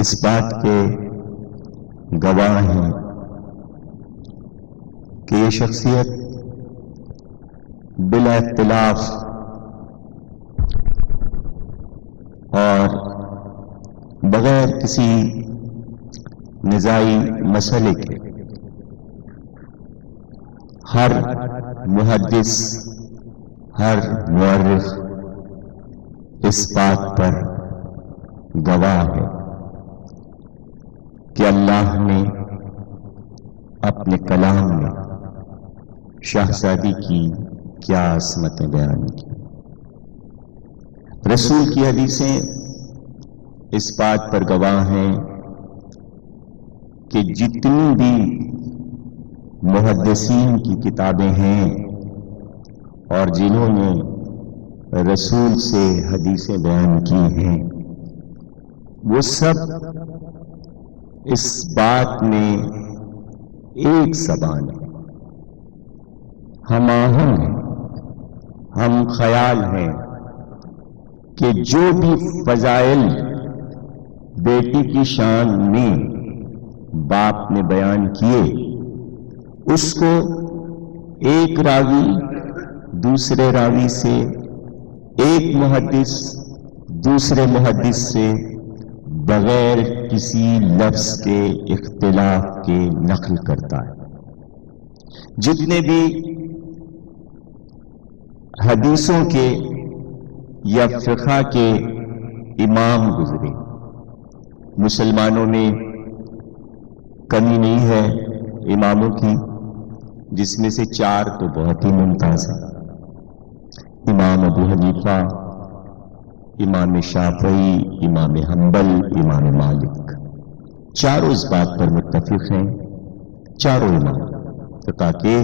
اس بات کے گواہ ہیں کہ یہ شخصیت بلا اختلاف اور بغیر کسی نزاعی مسئلے کے ہر محدث ہر مورخ اس بات پر گواہ ہے کہ اللہ نے اپنے کلام میں شاہزادی کی کیا عظمتیں بیان کی. رسول کی حدیثیں اس بات پر گواہ ہیں کہ جتنی بھی محدثین کی کتابیں ہیں اور جنہوں نے رسول سے حدیثیں بیان کی ہیں وہ سب اس بات میں ایک زبان ہے، ہم آہنگ ہیں، ہم خیال ہیں کہ جو بھی فضائل بیٹی کی شان میں باپ نے بیان کیے اس کو ایک راوی دوسرے راوی سے، ایک محدث دوسرے محدث سے بغیر کسی لفظ کے اختلاف کے نقل کرتا ہے. جتنے بھی حدیثوں کے یا فقہ کے امام گزرے، مسلمانوں میں کمی نہیں ہے اماموں کی، جس میں سے 4 تو بہت ہی ممتاز ہیں: امام ابو حنیفہ، امام شافعی، امام حنبل، امام مالک. چاروں اس بات پر متفق ہیں، چاروں امام فقہ کے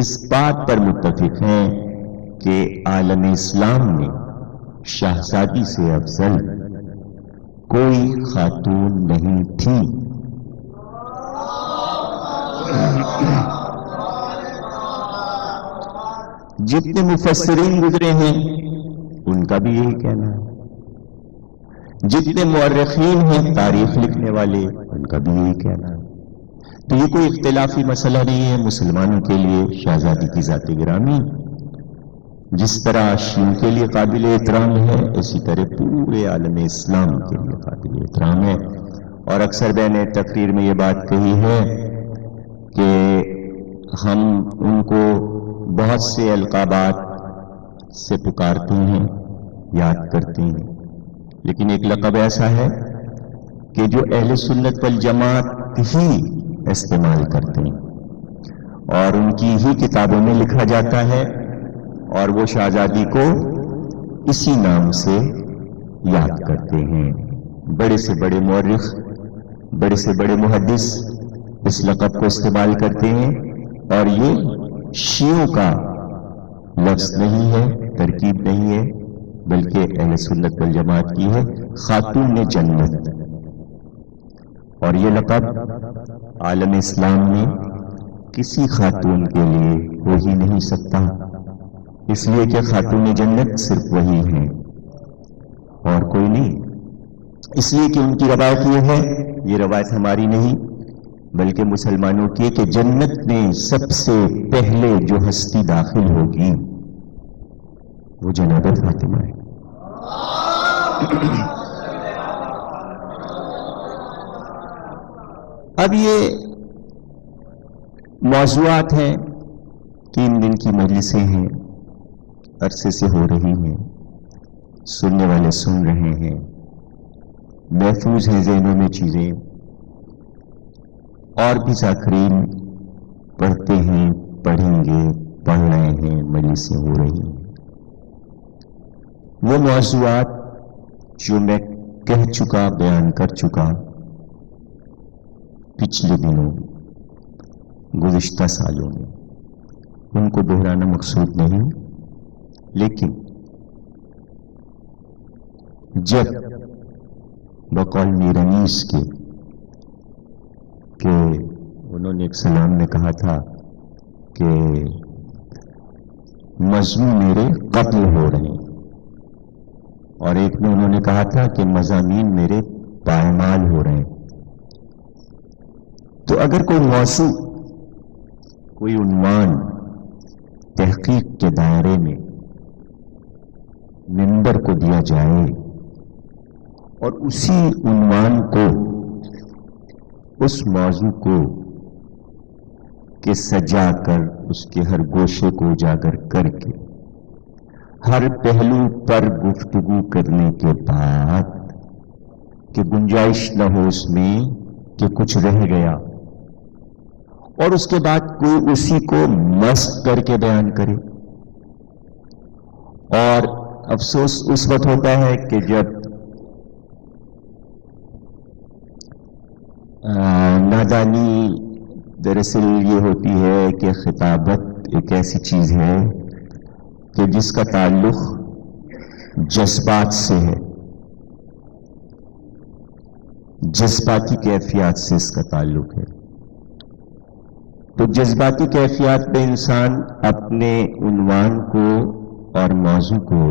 اس بات پر متفق ہیں کہ عالم اسلام میں شاہزادی سے افضل کوئی خاتون نہیں تھی. جتنے مفسرین گزرے ہیں ان کا بھی یہی کہنا ہے، جتنے مورخین ہیں تاریخ لکھنے والے ان کا بھی یہی کہنا ہے. تو یہ کوئی اختلافی مسئلہ نہیں ہے مسلمانوں کے لیے. شہزادی کی ذات گرامی جس طرح شیعوں کے لیے قابل احترام ہے اسی طرح پورے عالم اسلام کے لیے قابل احترام ہے. اور اکثر میں نے تقریر میں یہ بات کہی ہے کہ ہم ان کو بہت سے القابات سے پکارتے ہیں، یاد کرتے ہیں، لیکن ایک لقب ایسا ہے کہ جو اہل سنت والجماعت ہی استعمال کرتے ہیں اور ان کی ہی کتابوں میں لکھا جاتا ہے، اور وہ شہزادی کو اسی نام سے یاد کرتے ہیں. بڑے سے بڑے مورخ، بڑے سے بڑے محدث اس لقب کو استعمال کرتے ہیں، اور یہ شیعوں کا لفظ نہیں ہے، ترکیب نہیں ہے، بلکہ اہل سنت والجماعت کی ہے، خاتون جنت. اور یہ لقب عالم اسلام میں کسی خاتون کے لیے ہو ہی نہیں سکتا، اس لیے کہ خاتون جنت صرف وہی ہیں اور کوئی نہیں. اس لیے کہ ان کی روایت یہ ہے، یہ روایت ہماری نہیں بلکہ مسلمانوں کی، کہ جنت میں سب سے پہلے جو ہستی داخل ہوگی وہ جناب فاطمہ ہے. اب یہ موضوعات ہیں، 3 دن کی مجلسیں ہیں، عرصے سے ہو رہی ہیں، سننے والے سن رہے ہیں، محفوظ ہیں ذہنوں میں چیزیں، اور بھی ذاکرین پڑھتے ہیں، پڑھیں گے، پڑھ رہے ہیں، مجلسیں ہو رہی ہیں. وہ موضوعات جو میں کہہ چکا، بیان کر چکا پچھلے دنوں، گزشتہ سالوں میں، ان کو دہرانا مقصود نہیں، لیکن جب بقول میرنیس کے کہ انہوں نے ایک سلام میں کہا تھا کہ مضمون میرے قتل ہو رہے ہیں، اور ایک میں انہوں نے کہا تھا کہ مضامین میرے پائمال ہو رہے ہیں. تو اگر کوئی موضوع، کوئی عنوان تحقیق کے دائرے میں منبر کو دیا جائے اور اسی عنوان کو، اس موضوع کو کہ سجا کر اس کے ہر گوشے کو اجاگر کر کے ہر پہلو پر گفتگو کرنے کے بعد کہ گنجائش نہ ہو اس میں کہ کچھ رہ گیا، اور اس کے بعد کوئی اسی کو مست کر کے بیان کرے. اور افسوس اس وقت ہوتا ہے کہ جب نادانی دراصل یہ ہوتی ہے کہ خطابت ایک ایسی چیز ہے کہ جس کا تعلق جذبات سے ہے، جذباتی کیفیات سے اس کا تعلق ہے. تو جذباتی کیفیات پہ انسان اپنے عنوان کو اور موضوع کو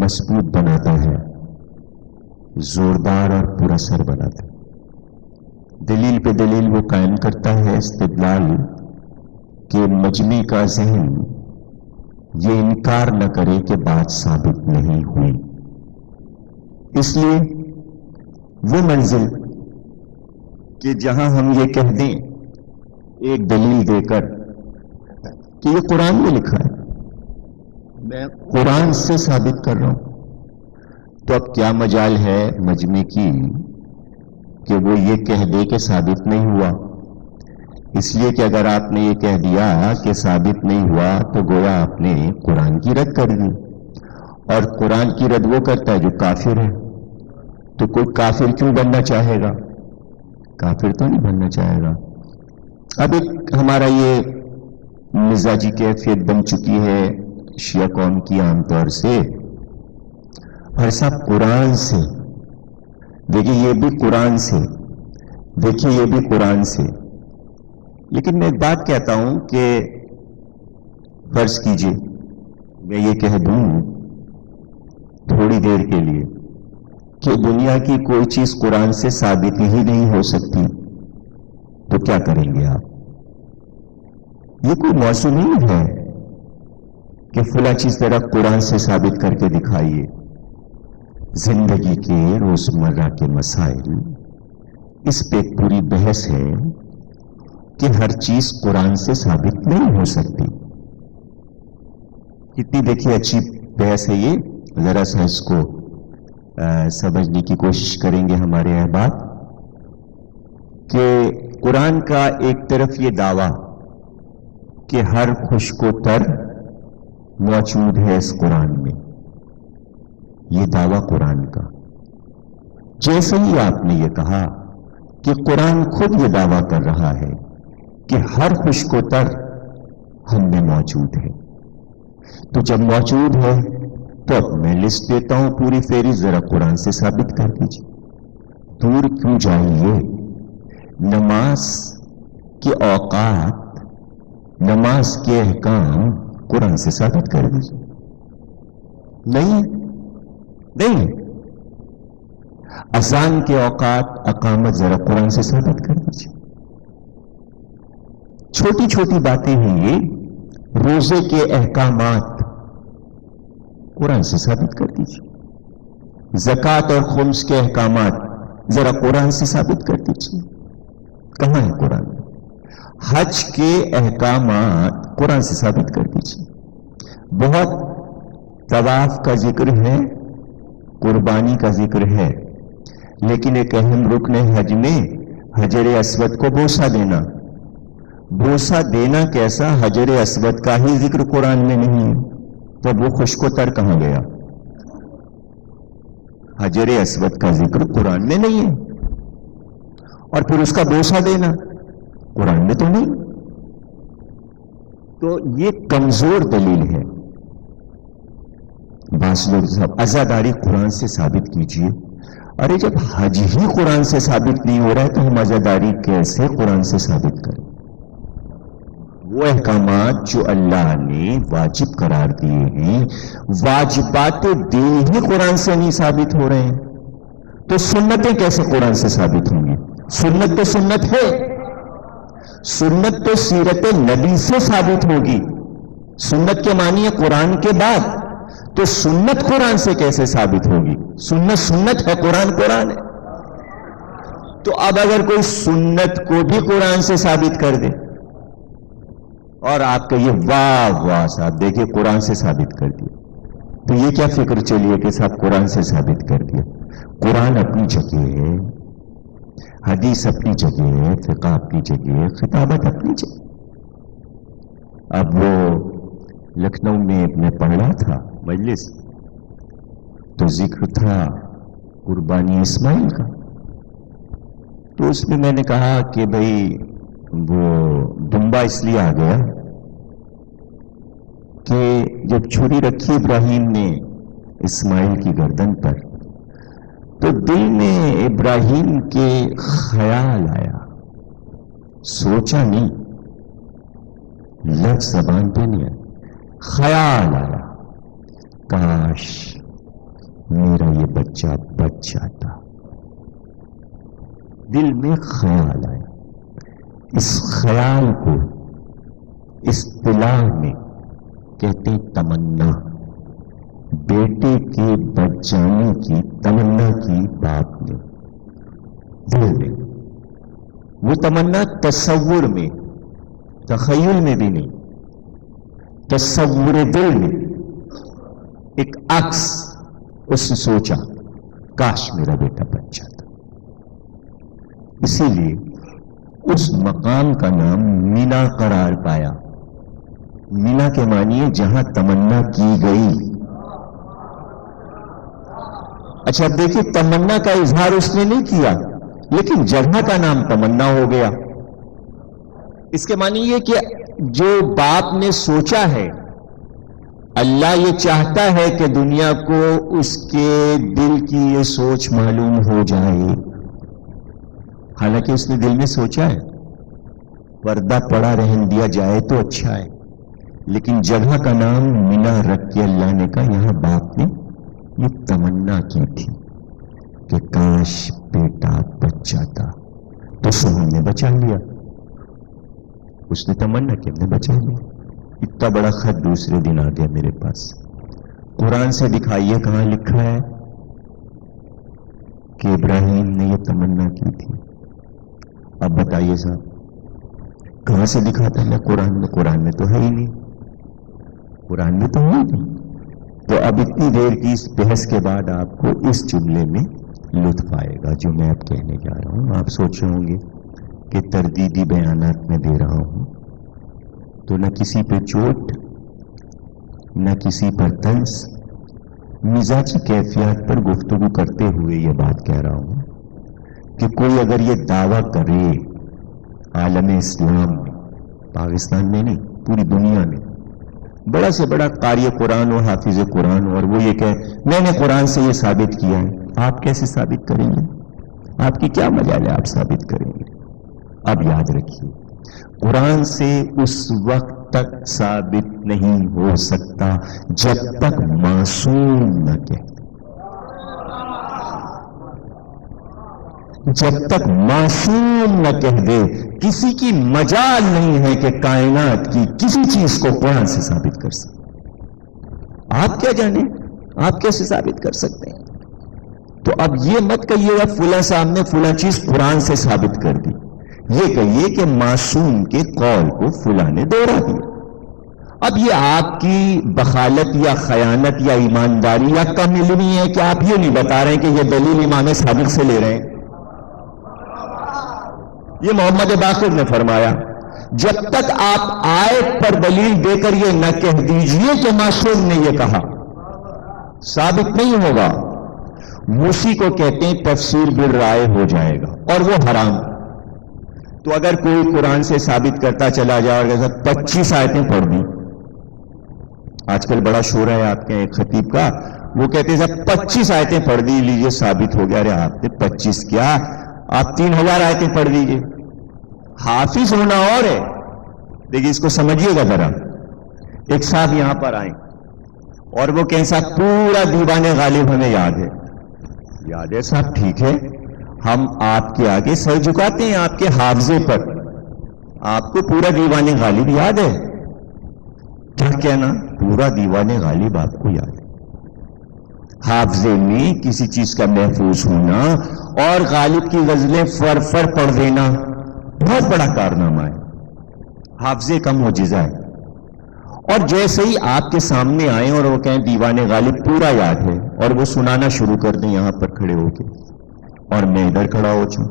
مضبوط بناتا ہے، زوردار اور پر اثر بناتا ہے. دلیل پہ دلیل وہ قائم کرتا ہے، استدلال، کہ مجمع کا ذہن یہ انکار نہ کرے کہ بات ثابت نہیں ہوئی. اس لیے وہ منزل کہ جہاں ہم یہ کہہ دیں ایک دلیل دے کر کہ یہ قرآن میں لکھا ہے، میں قرآن سے ثابت کر رہا ہوں، تو اب کیا مجال ہے مجمع کی کہ وہ یہ کہہ دے کہ ثابت نہیں ہوا. اس لیے کہ اگر آپ نے یہ کہہ دیا کہ ثابت نہیں ہوا تو گویا آپ نے قرآن کی رد کر دی، اور قرآن کی رد وہ کرتا ہے جو کافر ہے. تو کوئی کافر کیوں بننا چاہے گا؟ کافر تو نہیں بننا چاہے گا. اب ایک ہمارا یہ مزاجی کیفیت بن چکی ہے شیعہ قوم کی عام طور سے، ہر صاحب قرآن سے، دیکھیے یہ بھی قرآن سے، دیکھیے یہ بھی قرآن سے. لیکن میں ایک بات کہتا ہوں کہ فرض کیجئے میں یہ کہہ دوں تھوڑی دیر کے لیے کہ دنیا کی کوئی چیز قرآن سے ثابت ہی نہیں ہو سکتی، تو کیا کریں گے آپ؟ یہ کوئی موضوع نہیں ہے کہ فلاں چیز ذرا قرآن سے ثابت کر کے دکھائیے. زندگی کے روزمرہ کے مسائل، اس پہ پوری بحث ہے کہ ہر چیز قرآن سے ثابت نہیں ہو سکتی. کتنی دیکھیے اچھی بحث ہے یہ، ذرا سا اس کو سمجھنے کی کوشش کریں گے ہمارے احباب کہ قرآن کا ایک طرف یہ دعویٰ کہ ہر خشک و تر موجود ہے اس قرآن میں، یہ دعویٰ قرآن کا. جیسے ہی آپ نے یہ کہا کہ قرآن خود یہ دعویٰ کر رہا ہے کہ ہر خشک و تر ہم میں موجود ہے، تو جب موجود ہے تو اب میں لسٹ دیتا ہوں پوری فہرست، ذرا قرآن سے ثابت کر دیجیے. دور کیوں جائیے؟ نماز کے اوقات، نماز کے احکام قرآن سے ثابت کر دیجیے. نہیں. اذان کے اوقات، اقامت ذرا قرآن سے ثابت کر دیجیے. چھوٹی چھوٹی باتیں ہیں یہ، روزے کے احکامات قرآن سے ثابت کر دیجیے. زکوٰۃ اور خمس کے احکامات ذرا قرآن سے ثابت کر دیجیے. کہاں ہے قرآن؟ حج کے احکامات قرآن سے ثابت کر دیجیے. بہت طواف کا ذکر ہے، قربانی کا ذکر ہے، لیکن ایک اہم رکن حج میں حجر اسود کو بوسہ دینا. بوسہ دینا کیسا؟ حجر اسود کا ہی ذکر قرآن میں نہیں ہے، تو وہ خشک و تر کہاں گیا؟ حجر اسود کا ذکر قرآن میں نہیں ہے، اور پھر اس کا بوسہ دینا قرآن میں تو نہیں. تو یہ کمزور دلیل ہے. بعض لوگ صاحب عزاداری قرآن سے ثابت کیجئے. ارے جب حج ہی قرآن سے ثابت نہیں ہو رہا ہے تو ہم عزاداری کیسے قرآن سے ثابت کریں؟ وہ احکامات جو اللہ نے واجب قرار دیے ہیں، واجبات دین ہی قرآن سے نہیں ثابت ہو رہے ہیں، تو سنتیں کیسے قرآن سے ثابت ہوں گی؟ سنت تو سنت ہے، سنت تو سیرت نبی سے ثابت ہوگی. سنت کے معنی ہے قرآن کے بعد، تو سنت قرآن سے کیسے ثابت ہوگی؟ سنت سنت ہے، قرآن قرآن ہے. تو اب اگر کوئی سنت کو بھی قرآن سے ثابت کر دے اور آپ کہیے واہ واہ صاحب دیکھیے قرآن سے ثابت کر دیا، تو یہ کیا فکر چلیے کہ صاحب قرآن سے ثابت کر دیا؟ قرآن اپنی جگہ ہے، حدیث اپنی جگہ ہے، فقہ اپنی جگہ ہے، خطابت اپنی جگہ. اب وہ لکھنؤ میں میں پڑھ رہا تھا مجلس، تو ذکر تھا قربانی اسماعیل کا. تو اس میں نے کہا کہ بھئی وہ دمبا اس لیے آ گیا کہ جب چھری رکھی ابراہیم نے اسماعیل کی گردن پر، تو دل میں ابراہیم کے خیال آیا، سوچا نہیں، لفظ زبان پہ نہیں آیا، خیال آیا کاش میرا یہ بچہ بچ جاتا. دل میں خیال آیا. اس خیال کو اصطلاح میں کہتے تمنا. بیٹے کے بچ جانے کی تمنا کی باپ نے دل میں. وہ تمنا تصور میں، تخیل میں بھی نہیں، تصور دل میں ایک عکس. اس نے سوچا کاش میرا بیٹا بچ جاتا. اسی لیے اس مقام کا نام مینا قرار پایا. مینا کے معنی ہے جہاں تمنا کی گئی. اچھا اب دیکھیے تمنا کا اظہار اس نے نہیں کیا، لیکن جگہ کا نام تمنا ہو گیا. اس کے معنی یہ کہ جو باپ نے سوچا ہے، اللہ یہ چاہتا ہے کہ دنیا کو اس کے دل کی یہ سوچ معلوم ہو جائے. حالانکہ اس نے دل میں سوچا ہے پردہ پڑا رہن دیا جائے تو اچھا ہے، لیکن جگہ کا نام مینا رکھ کے اللہ نے کہا یہاں باپ نے یہ تمنا کی تھی کہ کاش بیٹا بچ جاتا. تو ہم نے بچا لیا. اس نے تمنا کہ ہم نے بچا لیا. اتنا بڑا خط دوسرے دن آ گیا میرے پاس. قرآن سے دکھائیے کہاں لکھا ہے کہ ابراہیم نے یہ تمنا کی تھی. اب بتائیے صاحب کہاں سے دکھاتا ہے قرآن میں؟ قرآن میں تو ہے ہی نہیں، قرآن میں تو ہے ہی نہیں. تو اب اتنی دیر کی اس بحث کے بعد آپ کو اس جملے میں لطف آئے گا جو میں اب کہنے جا رہا ہوں. آپ سوچ رہے ہوں گے کہ تردیدی بیانات میں دے رہا ہوں، تو نہ کسی پہ چوٹ، نہ کسی پر طنز، مزاجی کیفیات پر گفتگو کرتے ہوئے یہ بات کہہ رہا ہوں کہ کوئی اگر یہ دعویٰ کرے عالم اسلام میں، پاکستان میں نہیں پوری دنیا میں، بڑا سے بڑا قاری قرآن و حافظ قرآن، اور وہ یہ کہ میں نے قرآن سے یہ ثابت کیا ہے، آپ کیسے ثابت کریں گے؟ آپ کی کیا مجال ہے آپ ثابت کریں گے؟ اب یاد رکھیے قرآن سے اس وقت تک ثابت نہیں ہو سکتا جب تک معصوم نہ کہے. جب تک معصوم نہ کہہ دے کسی کی مجال نہیں ہے کہ کائنات کی کسی چیز کو قرآن سے ثابت کر سکے. آپ کیا جانیں، آپ کیسے ثابت کر سکتے ہیں؟ تو اب یہ مت کہیے گا فلاں صاحب نے فلاں چیز قرآن سے ثابت کر دی، یہ کہیے کہ معصوم کے قول کو فلاں نے دوہرا دیا. اب یہ آپ کی بخالت یا خیانت یا ایمانداری یا کم علمی ہے کہ آپ یہ نہیں بتا رہے ہیں کہ یہ دلیل امام صادق سے لے رہے ہیں. یہ محمد باقر نے فرمایا جب تک آپ آیت پر دلیل دے کر یہ نہ کہہ دیجئے کہ معصوم نے یہ کہا، ثابت نہیں ہوگا. اسی کو کہتے ہیں تفسیر بالرائے ہو جائے گا، اور وہ حرام. تو اگر کوئی قرآن سے ثابت کرتا چلا جائے اور جیسا 25 آیتیں پڑھ دی، آج کل بڑا شور ہے آپ کے ایک خطیب کا، وہ کہتے ہیں صاحب 25 آیتیں پڑھ دی لیجئے ثابت ہو گیا. ارے آپ نے 25 کیا، آپ 3000 آیتیں پڑھ دیجئے. حافظ ہونا اور ہے. دیکھیے اس کو سمجھیے گا ذرا. ایک صاحب یہاں پر آئیں اور وہ کہیں صاحب پورا دیوان غالب ہمیں یاد ہے، یاد ہے صاحب؟ ٹھیک ہے، ہم آپ کے آگے سر جھکاتے ہیں آپ کے حافظے پر. آپ کو پورا دیوان غالب یاد ہے؟ کیا کہنا؟ پورا دیوان غالب آپ کو یاد ہے. حافظے میں کسی چیز کا محفوظ ہونا اور غالب کی غزلیں فر پڑھ دینا بہت بڑا کارنامہ ہے، حافظے کا معجزہ ہے. اور جیسے ہی آپ کے سامنے آئے اور وہ کہیں دیوان غالب پورا یاد ہے اور وہ سنانا شروع کر دیں یہاں پر کھڑے ہو کے اور میں ادھر کھڑا ہو جاؤں،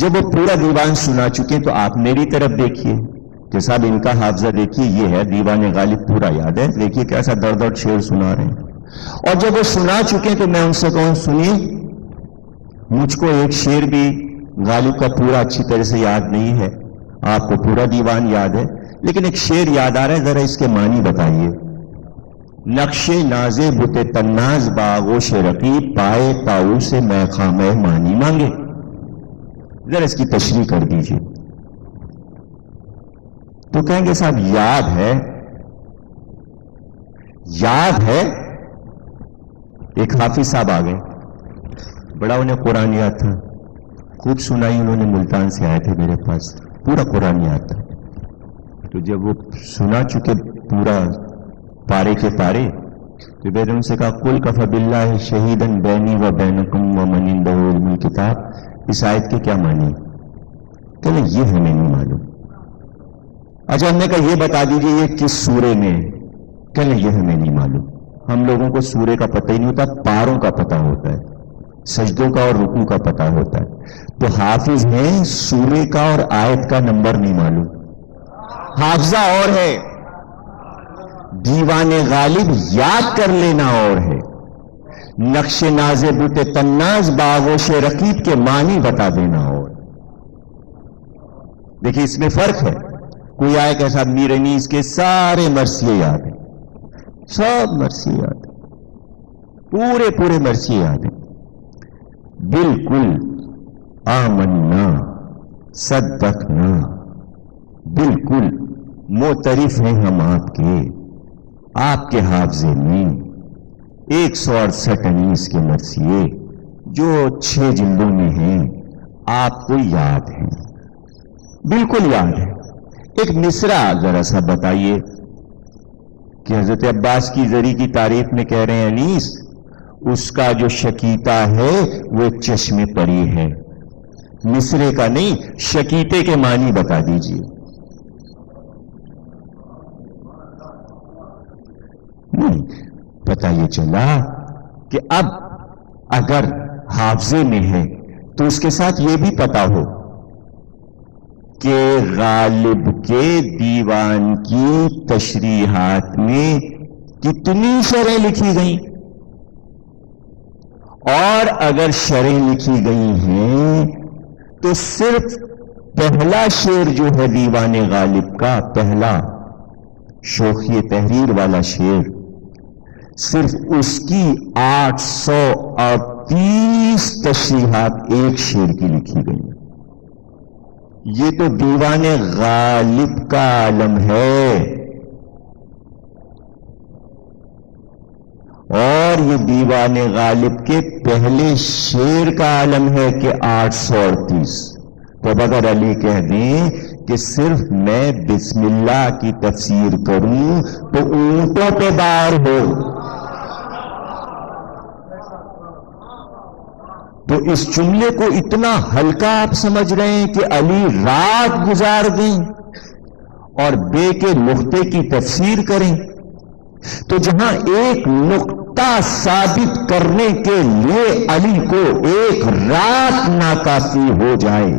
جب وہ پورا دیوان سنا چکے تو آپ میری طرف دیکھیے کہ صاحب ان کا حافظہ دیکھیے، یہ ہے دیوان غالب پورا یاد ہے، دیکھیے کیسا درد شعر سنا رہے ہیں. اور جب وہ سنا چکے تو میں ان سے کہوں سنیے، مجھ کو ایک شعر بھی غالب کا پورا اچھی طرح سے یاد نہیں ہے، آپ کو پورا دیوان یاد ہے، لیکن ایک شعر یاد آ رہا ہے، ذرا اس کے معنی بتائیے. نقش ناز بت تناز باغوش رقیب پائے تاؤ سے میں خامہ مانی مانگے. ذرا اس کی تشریح کر دیجیے. تو کہیں گے صاحب یاد ہے، یاد ہے. ایک حافظ صاحب آ گئے، بڑا انہیں قرآن یاد تھا، خوب سنائی انہوں نے، ملتان سے آئے تھے میرے پاس، پورا قرآن یاد تھا. تو جب وہ سنا چکے پورا پارے کے پارے تو میں نے ان سے کہا قل کفی باللہ شہیدن بینی و بینکم ومن عندہ علم الکتاب، اس آیت کے کیا معنی؟ کہنے یہ ہمیں نہیں معلوم. اچھا، ہم نے کہا یہ بتا دیجئے یہ کس سورے میں؟ کہنے یہ ہمیں نہیں معلوم. ہم لوگوں کو سورے کا پتہ ہی نہیں ہوتا، پاروں کا پتہ ہوتا ہے، سجدوں کا اور رکوع کا پتہ ہوتا ہے. تو حافظ ہیں سورے کا اور آیت کا نمبر نہیں معلوم. حافظہ اور ہے، دیوان غالب یاد کر لینا اور ہے، نقش ناز بت تناز باغوش رقیب کے معنی بتا دینا اور. دیکھیے اس میں فرق ہے. کوئی آئے کہ صاحب میر انیس کے سارے مرثیے یاد ہیں، سب مرثیے یاد ہیں، پورے پورے مرثیے یاد ہیں، بالکل آمنا صدقنا، بالکل معترف ہیں ہم آپ کے حافظے میں 168 انیس کے مرثیے جو 6 جلدوں میں ہیں آپ کو یاد ہیں، بالکل یاد ہے. ایک مصرع ذرا سا بتائیے کہ حضرت عباس کی زری کی تعریف میں کہہ رہے ہیں انیس اس کا جو شکیتا ہے وہ ایک چشم پری ہے. مصرے کا نہیں، شکیتے کے معنی بتا دیجئے. نہیں پتہ یہ چلا کہ اب اگر حافظے میں ہے تو اس کے ساتھ یہ بھی پتا ہو کہ غالب کے دیوان کی تشریحات میں کتنی شرح لکھی گئیں، اور اگر شرح لکھی گئی ہیں تو صرف پہلا شعر جو ہے دیوان غالب کا، پہلا شوخی تحریر والا شعر، صرف اس کی 838 تشریحات ایک شعر کی لکھی گئی. یہ تو دیوان غالب کا عالم ہے، اور یہ دیوان غالب کے پہلے شعر کا عالم ہے کہ 838. تو اگر علی کہہ دیں کہ صرف میں بسم اللہ کی تفسیر کروں تو اونٹوں پہ بار ہو، تو اس جملے کو اتنا ہلکا آپ سمجھ رہے ہیں کہ علی رات گزار دیں اور بے کے نقطے کی تفسیر کریں. تو جہاں ایک نقطہ ثابت کرنے کے لیے علی کو ایک رات ناکافی ہو جائے،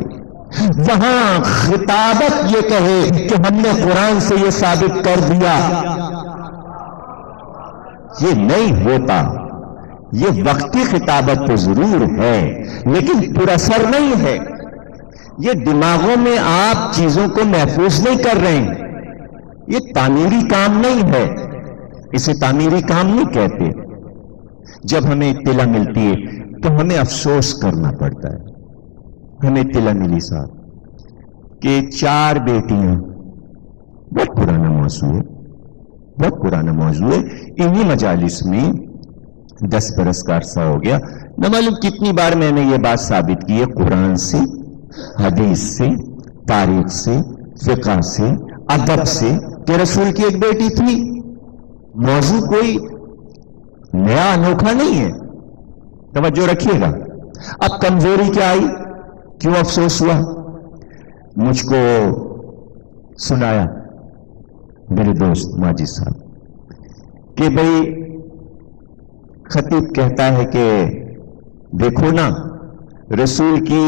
وہاں خطابت یہ کہے کہ ہم نے قرآن سے یہ ثابت کر دیا، یہ نہیں ہوتا. یہ وقتی خطابت تو ضرور ہے لیکن پر اثر نہیں ہے. یہ دماغوں میں آپ چیزوں کو محفوظ نہیں کر رہے ہیں، یہ تعمیری کام نہیں ہے، اسے تعمیری کام نہیں کہتے. جب ہمیں اطلاع ملتی ہے تو ہمیں افسوس کرنا پڑتا ہے. ہمیں اطلاع ملی صاحب کہ 4 بیٹیاں، بہت پرانا موضوع ہے، بہت پرانا موضوع ہے، انہی مجالس میں 10 برس کا عرصہ ہو گیا. نہ معلوم کتنی بار میں نے یہ بات ثابت کی ہے قرآن سے، حدیث سے، تاریخ سے، فقہ سے، ادب سے کہ رسول کی ایک بیٹی تھی. موضوع کوئی نیا انوکھا نہیں ہے. توجہ رکھیے گا. اب کمزوری کیا آئی، کیوں افسوس ہوا؟ مجھ کو سنایا میرے دوست ماجد صاحب کہ بھئی خطیب کہتا ہے کہ دیکھو نا رسول کی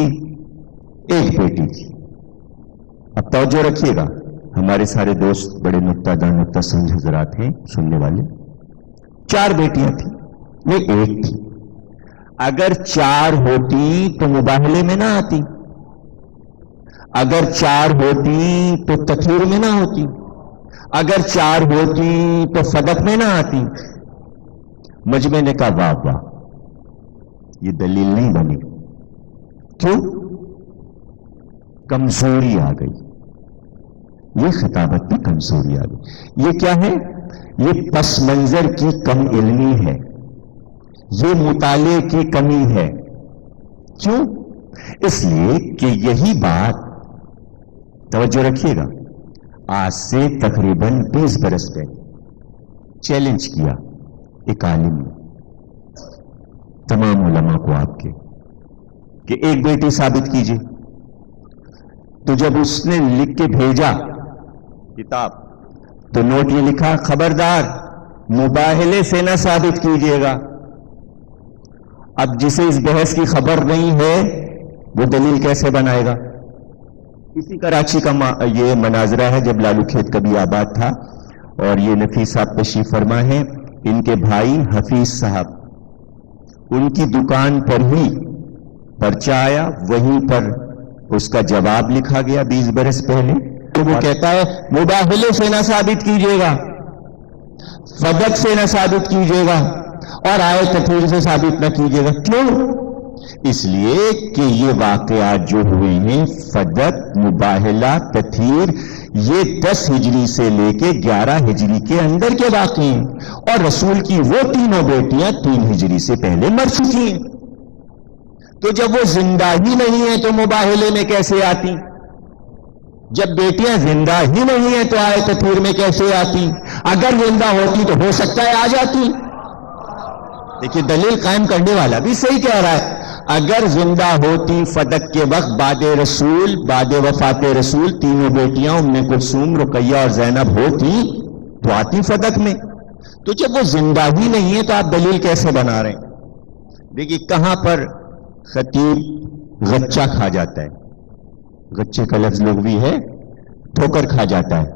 ایک بیٹی تھی. اب توجہ رکھیے گا، ہمارے سارے دوست بڑے نکتہ دان نکتہ سمجھ حضرات ہیں سننے والے. 4 بیٹیاں تھیں، نہیں ایک تھی. اگر 4 ہوتی تو مباہلے میں نہ آتی، اگر 4 ہوتی تو تطہیر میں نہ ہوتی، اگر 4 ہوتی تو فدق میں نہ آتی. مجمع نے کہا واہ واہ، یہ دلیل نہیں بنی. کیوں؟ کمزوری آ گئی. یہ خطابت میں کمزوری آ گئی. یہ کیا ہے؟ یہ پس منظر کی کم علمی ہے، یہ مطالعے کی کمی ہے. کیوں؟ اس لیے کہ یہی بات، توجہ رکھیے گا، آج سے تقریباً 20 برس پہلے چیلنج کیا ایک عالم نے تمام علماء کو آپ کے کہ ایک بیٹی ثابت کیجیے. تو جب اس نے لکھ کے بھیجا کتاب تو نوٹ یہ لکھا، خبردار مباہلے سے نہ ثابت کیجیے گا. اب جسے اس بحث کی خبر نہیں ہے وہ دلیل کیسے بنائے گا؟ اسی کراچی کا یہ مناظرہ ہے جب لالو کھیت کبھی آباد تھا، اور یہ نفیس صاحب تشریف فرما ہے. ان کے بھائی حفیظ صاحب، ان کی دکان پر ہی پرچہ آیا، وہیں پر اس کا جواب لکھا گیا 20 برس پہلے. تو وہ کہتا ہے مباہلے سے نہ ثابت کیجیے گا، فدق سے نہ ثابت کیجیے گا، اور آئے تطہیر سے ثابت نہ کیجیے گا. کیوں؟ اس لیے کہ یہ واقعات جو ہوئے ہیں فدق، مباہلہ، تطہیر، یہ 10 ہجری سے لے کے 11 ہجری کے اندر کے واقعے ہیں، اور رسول کی وہ تینوں بیٹیاں 3 ہجری سے پہلے مر چکی ہیں. تو جب وہ زندہ ہی نہیں ہیں تو مباہلے میں کیسے آتی؟ جب بیٹیاں زندہ ہی نہیں ہیں تو آئے تطہیر میں کیسے آتی؟ اگر زندہ ہوتی تو ہو سکتا ہے آ جاتی. دیکھیے دلیل قائم کرنے والا بھی صحیح کہہ رہا ہے. اگر زندہ ہوتی فدق کے وقت بعد رسول، بعد وفات رسول، تینوں بیٹیاں ام کلثوم، رقیہ اور زینب ہوتی تو آتی فدق میں. تو جب وہ زندہ ہی نہیں ہے تو آپ دلیل کیسے بنا رہے ہیں؟ دیکھیے کہاں پر خطیب غچہ کھا جاتا ہے، غچے کا لفظ لغوی ہے، ٹھوکر کھا جاتا ہے.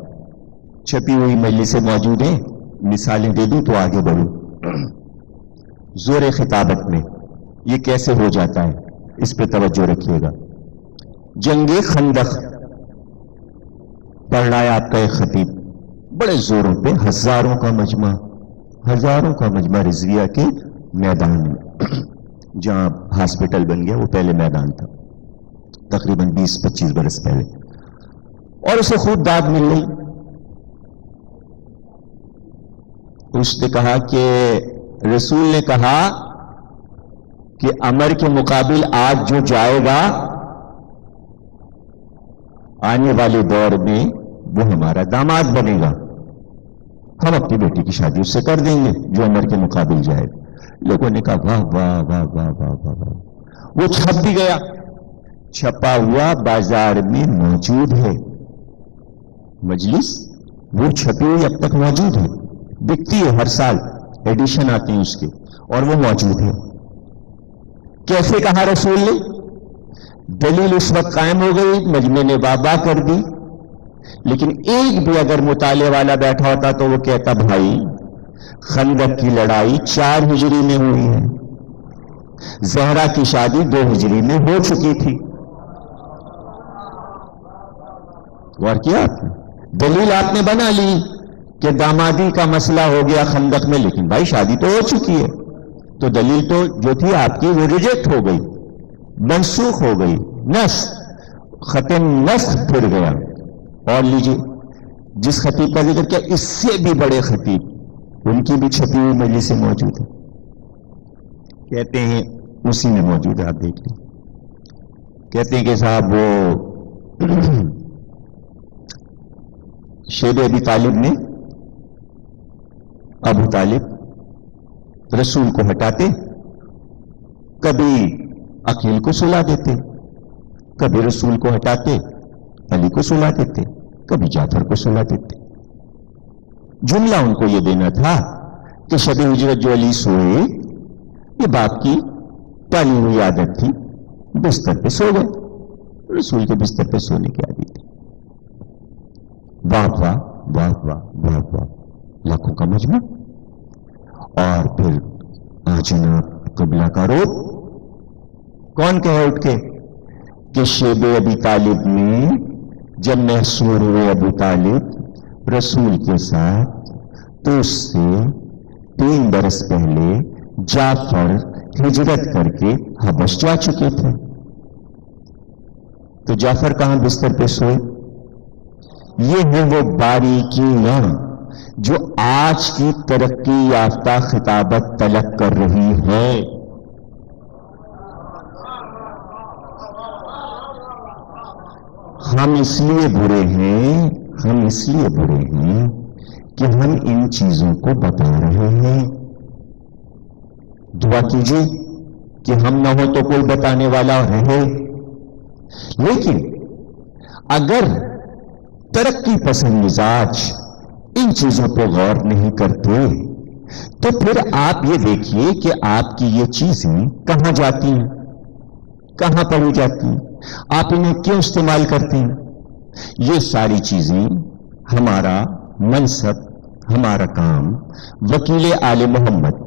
چھپی ہوئی مجلس سے موجود ہیں، مثالیں دے دوں تو آگے بڑھوں. زور خطابت میں یہ کیسے ہو جاتا ہے، اس پہ توجہ رکھیے گا. جنگ خندق پڑھ رہا ہے آپ کا ایک خطیب بڑے زوروں پہ، ہزاروں کا مجمع رضویہ کے میدان میں، جہاں ہاسپٹل بن گیا وہ پہلے میدان تھا تقریباً 20-25 برس پہلے، اور اسے خوب داد مل گئی. اس نے کہا کہ رسول نے کہا کہ عمر کے مقابل آج جو جائے گا آنے والے دور میں وہ ہمارا داماد بنے گا، ہم اپنی بیٹی کی شادی اس سے کر دیں گے جو عمر کے مقابل جائے. لوگوں نے کہا واہ واہ واہ واہ واہ واہ واہ. وہ چھپ بھی گیا، چھپا ہوا بازار میں موجود ہے مجلس، وہ چھپی ہوئی اب تک موجود ہے، بکتی ہے، ہر سال ایڈیشن آتے ہیں اس کے، اور وہ موجود ہے. کیسے کہا رسول نے؟ دلیل اس وقت قائم ہو گئی، مجمع نے بابا کر دی. لیکن ایک بھی اگر مطالعے والا بیٹھا ہوتا تو وہ کہتا بھائی خندق کی لڑائی 4 ہجری میں ہوئی ہے، زہرا کی شادی 2 ہجری میں ہو چکی تھی. غور کیا آپ نے؟ دلیل آپ نے بنا لی کہ دامادی کا مسئلہ ہو گیا خندق میں، لیکن بھائی شادی تو ہو چکی ہے. تو دلیل تو جو تھی آپ کی وہ ریجیکٹ ہو گئی، منسوخ ہو گئی، ختم نسخ پھر گیا. اور لیجیے جس خطیب کا ذکر کیا، اس سے بھی بڑے خطیب، ان کی بھی چھپی ہوئی مجلس سے موجود ہے. کہتے ہیں اسی میں موجود ہے، آپ دیکھ لیں. کہتے ہیں کہ صاحب وہ شیب ابی طالب نے ابو طالب رسول کو ہٹاتے، کبھی عقیل کو سلا دیتے، کبھی رسول کو ہٹاتے علی کو سلا دیتے، کبھی جعفر کو سلا دیتے. جملہ ان کو یہ دینا تھا کہ شب ہجرت جو علی سوئے، یہ باپ کی پالی ہوئی عادت تھی، بستر پہ سو گئے. رسول کے بستر پہ سونے کی عادت تھی. واہ واہ واہ واہ واہ واہ، لاکھوں کا مجمع. اور پھر جناب قبلہ کا روپ کون کہے اٹھ کے کہ شیب ابی طالب میں جب محصور ہوئے ابو طالب رسول کے ساتھ، تو اس سے 3 برس پہلے جعفر ہجرت کر کے حبش جا چکے تھے. تو جعفر کہاں بستر پہ سوئے؟ یہ ہے وہ باریکیاں جو آج کی ترقی یافتہ خطابت طلب کر رہی ہے. ہم اس لیے برے ہیں، ہم اس لیے برے ہیں کہ ہم ان چیزوں کو بتا رہے ہیں. دعا کیجیے کہ ہم نہ ہو تو کوئی بتانے والا رہے. لیکن اگر ترقی پسند مزاج ان چیزوں پہ غور نہیں کرتے تو پھر آپ یہ دیکھیے کہ آپ کی یہ چیزیں کہاں جاتی ہیں، کہاں پڑھی جاتی ہیں، آپ انہیں کیوں استعمال کرتے ہیں. یہ ساری چیزیں ہمارا منصب، ہمارا کام وکیل آل محمد،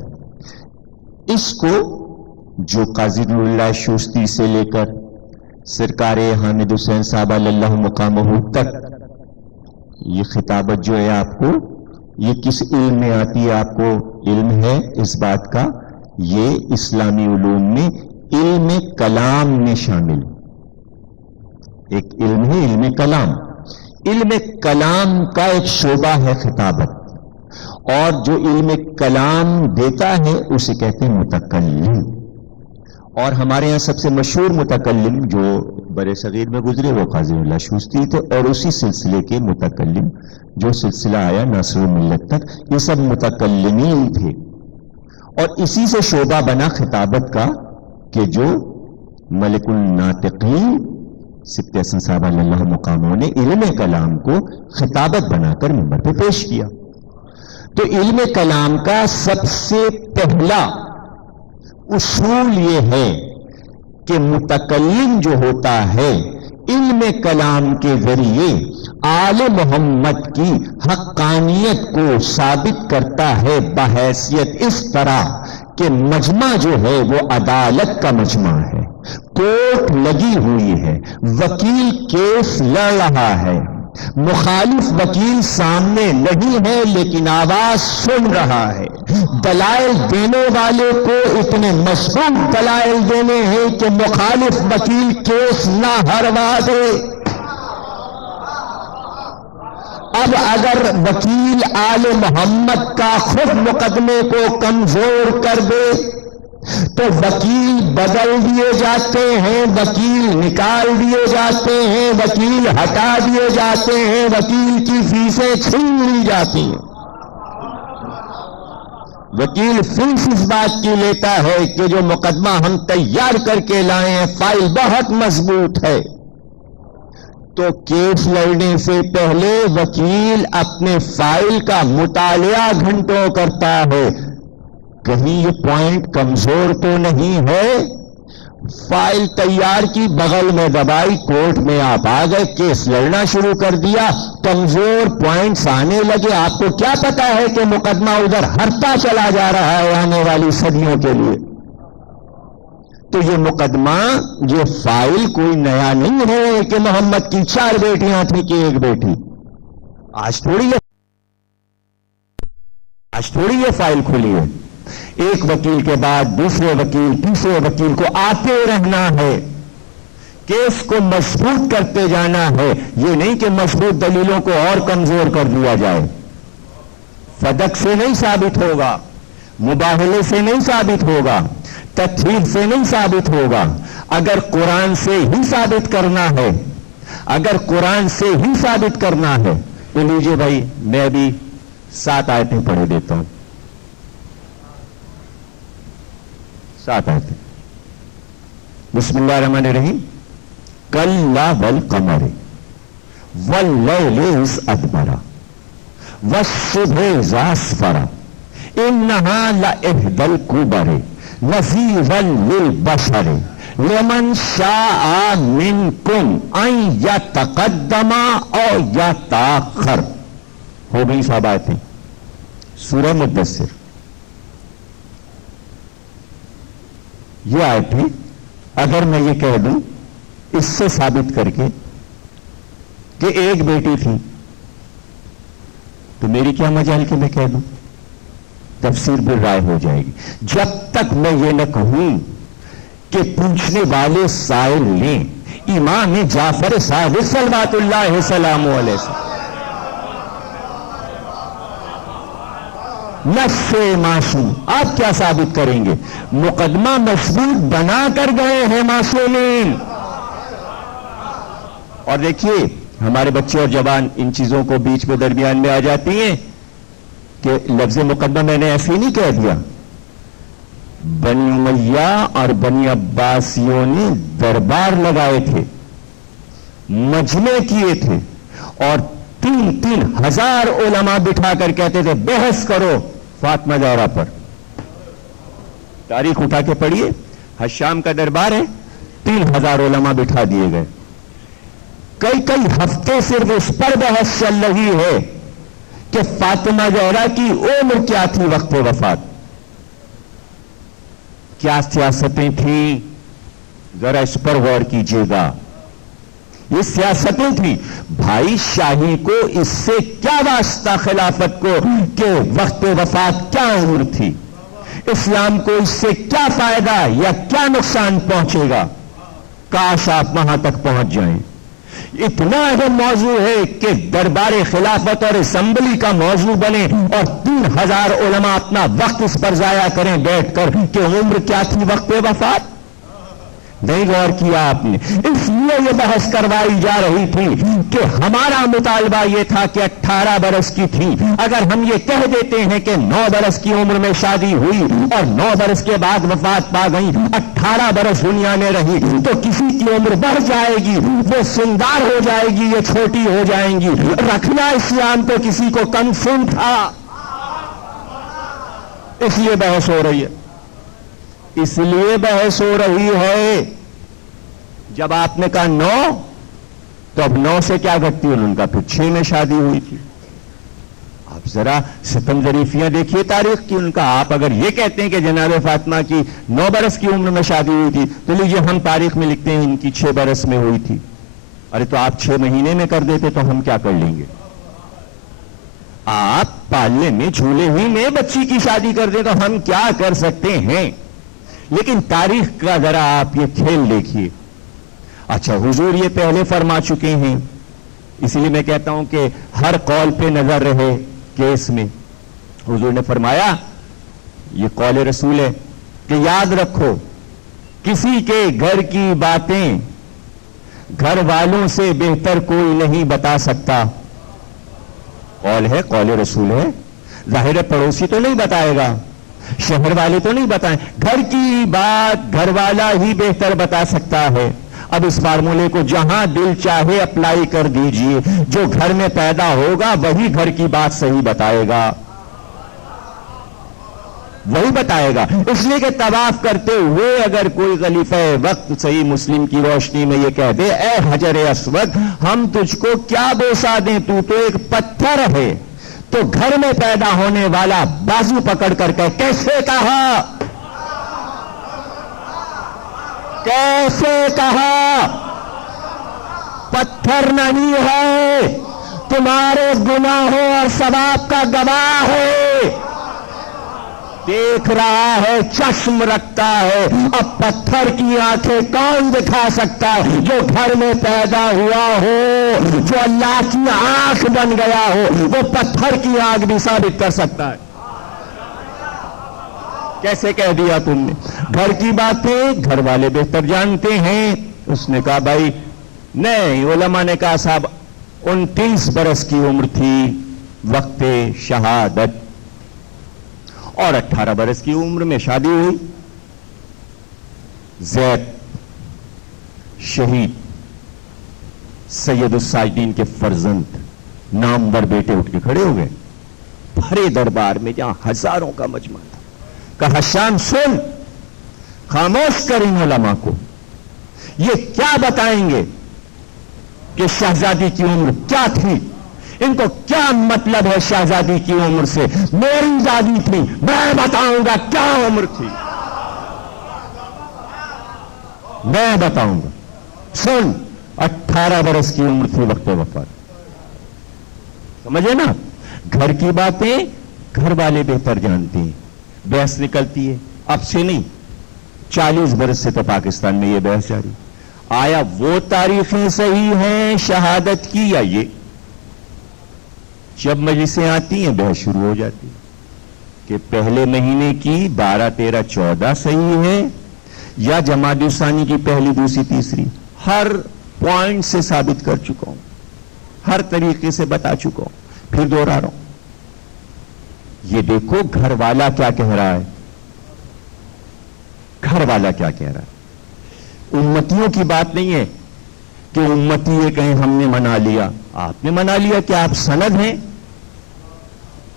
اس کو جو قاضی نور اللہ شوستی سے لے کر سرکار حامد حسین صاحب علی اللہ مقامہ تک یہ خطابت جو ہے آپ کو یہ کس علم میں آتی ہے؟ آپ کو علم ہے اس بات کا؟ یہ اسلامی علوم میں علم کلام میں شامل ایک علم ہے، علم کلام. علم کلام کا ایک شعبہ ہے خطابت، اور جو علم کلام دیتا ہے اسے کہتے ہیں متکلم. اور ہمارے ہاں سب سے مشہور متکلم جو بر صغیر میں گزرے وہ قاضی اللہ شوستی تھے، اور اسی سلسلے کے متکلم جو سلسلہ آیا ناصر الملت تک، یہ سب متکلمین تھے. اور اسی سے شعبہ بنا خطابت کا کہ جو ملک الناطقین سبت حسن صاحب علی اللہ مقاموں نے علم کلام کو خطابت بنا کر منبر پہ پیش کیا. تو علم کلام کا سب سے پہلا اصول یہ ہے کہ متکلم جو ہوتا ہے علم کلام کے ذریعے آل محمد کی حقانیت کو ثابت کرتا ہے بحیثیت اس طرح کہ مجمع جو ہے وہ عدالت کا مجمع ہے، کورٹ لگی ہوئی ہے، وکیل کیس لڑ رہا ہے، مخالف وکیل سامنے نہیں ہے لیکن آواز سن رہا ہے. دلائل دینے والے کو اتنے مضبوط دلائل دینے ہیں کہ مخالف وکیل کیس نہ ہروا دے. اب اگر وکیل آل محمد کا خود مقدمے کو کمزور کر دے تو وکیل بدل دیے جاتے ہیں، وکیل نکال دیے جاتے ہیں، وکیل ہٹا دیے جاتے ہیں، وکیل کی فیسیں چھین لی جاتی ہیں. وکیل فیس اس بات کی لیتا ہے کہ جو مقدمہ ہم تیار کر کے لائے ہیں فائل بہت مضبوط ہے. تو کیس لڑنے سے پہلے وکیل اپنے فائل کا مطالعہ گھنٹوں کرتا ہے، کہیں یہ پوائنٹ کمزور تو نہیں ہے. فائل تیار کی، بغل میں دبائی، کورٹ میں آپ آ گئے، کیس لڑنا شروع کر دیا، کمزور پوائنٹس آنے لگے. آپ کو کیا پتا ہے کہ مقدمہ ادھر ہٹتا چلا جا رہا ہے آنے والی صدیوں کے لیے. تو یہ مقدمہ، یہ فائل کوئی نیا نہیں ہے کہ محمد کی 4 بیٹیاں تھیں کہ 1 بیٹی. آج تھوڑی یہ فائل کھلی ہے. ایک وکیل کے بعد دوسرے وکیل، تیسرے وکیل کو آتے رہنا ہے، کیس کو مضبوط کرتے جانا ہے. یہ نہیں کہ مضبوط دلیلوں کو اور کمزور کر دیا جائے. فدق سے نہیں ثابت ہوگا، مباہلے سے نہیں ثابت ہوگا، تطہیر سے نہیں ثابت ہوگا. اگر قرآن سے ہی ثابت کرنا ہے، اگر قرآن سے ہی ثابت کرنا ہے تو لیجئے بھائی میں ابھی 7 آیتیں پڑھ دیتا ہوں. 7 آیتیں. بسم اللہ الرحمن الرحیم. کلا والقمر واللیل اذ ادبر والصبح اذا اسفر انہا لإحدی الکبر نذیرا للبشر لمن شاء منکم ان یتقدم او یتاخر. ہو گئی صاحب آیتیں. سورہ مدثر. یہ آیتیں اگر میں یہ کہہ دوں اس سے ثابت کر کے کہ ایک بیٹی تھی تو میری کیا مجال کہ میں کہہ دوں؟ تفسیر بالرائے ہو جائے گی. جب تک میں یہ نہ کہوں کہ پوچھنے والے سائل نے امام جعفر صادق صلوات اللہ سلام علیہ وسلم نص معصوم، آپ کیا ثابت کریں گے؟ مقدمہ مضبوط بنا کر گئے ہیں معصومین. اور دیکھیے ہمارے بچے اور جوان ان چیزوں کو بیچ میں درمیان میں آ جاتی ہیں کہ لفظ مقدمہ میں نے ایسے ہی نہیں کہہ دیا. بنی امیہ اور بنی عباسیوں نے دربار لگائے تھے، مجمع کیے تھے اور 3,000 علماء بٹھا کر کہتے تھے بحث کرو فاطمہ زہرا پر. تاریخ اٹھا کے پڑھیے، حشام کا دربار ہے، 3,000 علماء بٹھا دیے گئے. کئی ہفتے صرف اس پر بحث چل رہی ہے کہ فاطمہ زہرا کی عمر کیا تھی وقت وفات، کیا سیاستیں تھیں. ذرا اس پر غور کیجیے گا. یہ سیاستیں تھیں. بھائی شاہی کو اس سے کیا واسطہ خلافت کو کہ وقت وفات کیا عمر تھی؟ اسلام کو اس سے کیا فائدہ یا کیا نقصان پہنچے گا؟ کاش آپ وہاں تک پہنچ جائیں. اتنا اہم موضوع ہے کہ دربار خلافت اور اسمبلی کا موضوع بنے اور 3,000 علماء اپنا وقت اس پر ضائع کریں بیٹھ کر کہ عمر کیا تھی وقت وفات. نہیں غور کیا آپ نے. اس لیے یہ بحث کروائی جا رہی تھی کہ ہمارا مطالبہ یہ تھا کہ 18 برس کی تھی. اگر ہم یہ کہہ دیتے ہیں کہ 9 برس کی عمر میں شادی ہوئی اور 9 برس کے بعد وفات پا گئی، 18 برس دنیا میں رہی، تو کسی کی عمر بڑھ جائے گی، وہ سندار ہو جائے گی، یہ چھوٹی ہو جائیں گی. رکھنا اسلام پہ کسی کو کم سن تھا. اس لیے بحث ہو رہی ہے. اس لیے بحث ہو رہی ہے. جب آپ نے کہا 9 تو اب 9 سے کیا گھٹتی ان کا پھر 6 میں شادی ہوئی تھی. آپ ذرا ستم ظریفیاں دیکھیے تاریخ کی ان کا. آپ اگر یہ کہتے ہیں کہ جناب فاطمہ کی 9 برس کی عمر میں شادی ہوئی تھی تو لیجیے ہم تاریخ میں لکھتے ہیں ان کی 6 برس میں ہوئی تھی. ارے تو آپ 6 مہینے میں کر دیتے تو ہم کیا کر لیں گے؟ آپ پالنے میں جھولے ہی میں بچی کی شادی کر دیں تو ہم کیا کر سکتے ہیں؟ لیکن تاریخ کا ذرا آپ یہ کھیل دیکھیے. اچھا حضور یہ پہلے فرما چکے ہیں، اسی لیے میں کہتا ہوں کہ ہر قول پہ نظر رہے کیس میں. حضور نے فرمایا، یہ قول رسول ہے کہ یاد رکھو کسی کے گھر کی باتیں گھر والوں سے بہتر کوئی نہیں بتا سکتا. قول ہے، قول رسول ہے. ظاہر پڑوسی تو نہیں بتائے گا، شہر والے تو نہیں بتائیں. گھر کی بات گھر والا ہی بہتر بتا سکتا ہے. اب اس فارمولے کو جہاں دل چاہے اپلائی کر دیجئے. جو گھر میں پیدا ہوگا وہی گھر کی بات صحیح بتائے گا، وہی بتائے گا. اس لیے کہ طواف کرتے ہوئے اگر کوئی خلیفہ وقت صحیح مسلم کی روشنی میں یہ کہہ دے اے حجر اسود ہم تجھ کو کیا بوسا دیں، تو ایک پتھر ہے، تو گھر میں پیدا ہونے والا بازو پکڑ کر کے کیسے کہا، کیسے کہا پتھر نہیں ہے، تمہارے گناہوں اور ثواب کا گواہ ہے، دیکھ رہا ہے، چشم رکھتا ہے. اب پتھر کی آنکھیں کون دکھا سکتا ہے؟ جو گھر میں پیدا ہوا ہو، جو اللہ کی آنکھ بن گیا ہو، وہ پتھر کی آنکھ بھی ثابت کر سکتا ہے. کیسے کہہ دیا تم نے؟ گھر کی باتیں گھر والے بہتر جانتے ہیں. اس نے کہا بھائی نہیں. علماء نے کہا صاحب 29 برس کی عمر تھی وقت شہادت اور 18 برس کی عمر میں شادی ہوئی. زید شہید سید الساجدین کے فرزند نامور بیٹے اٹھ کے کھڑے ہو گئے بھرے دربار میں جہاں ہزاروں کا مجمع تھا. کہا شام سن، خاموش کر ان علماء کو. یہ کیا بتائیں گے کہ شہزادی کی عمر کیا تھی؟ ان کو کیا مطلب ہے شہزادی کی عمر سے؟ میری دادی تھی، میں بتاؤں گا کیا عمر تھی، میں بتاؤں گا. سن، 18 برس کی عمر تھی وقت وفات. سمجھے نا؟ گھر کی باتیں گھر والے بہتر جانتے ہیں. بحث نکلتی ہے اب سے نہیں، 40 برس سے تو پاکستان میں یہ بحث جاری. آیا وہ تاریخیں صحیح ہیں شہادت کی یا یہ؟ جب مجلسیں آتی ہیں بحث شروع ہو جاتی کہ پہلے مہینے کی 12 13 14 صحیح ہے یا جمادی الثانی کی پہلی دوسری تیسری. ہر پوائنٹ سے ثابت کر چکا ہوں، ہر طریقے سے بتا چکا ہوں، پھر دوہرا رہا ہوں. یہ دیکھو گھر والا کیا کہہ رہا ہے، گھر والا کیا کہہ رہا ہے. امتیوں کی بات نہیں ہے کہ امتی یہ کہیں ہم نے منا لیا. آپ نے منا لیا کہ آپ سند ہیں.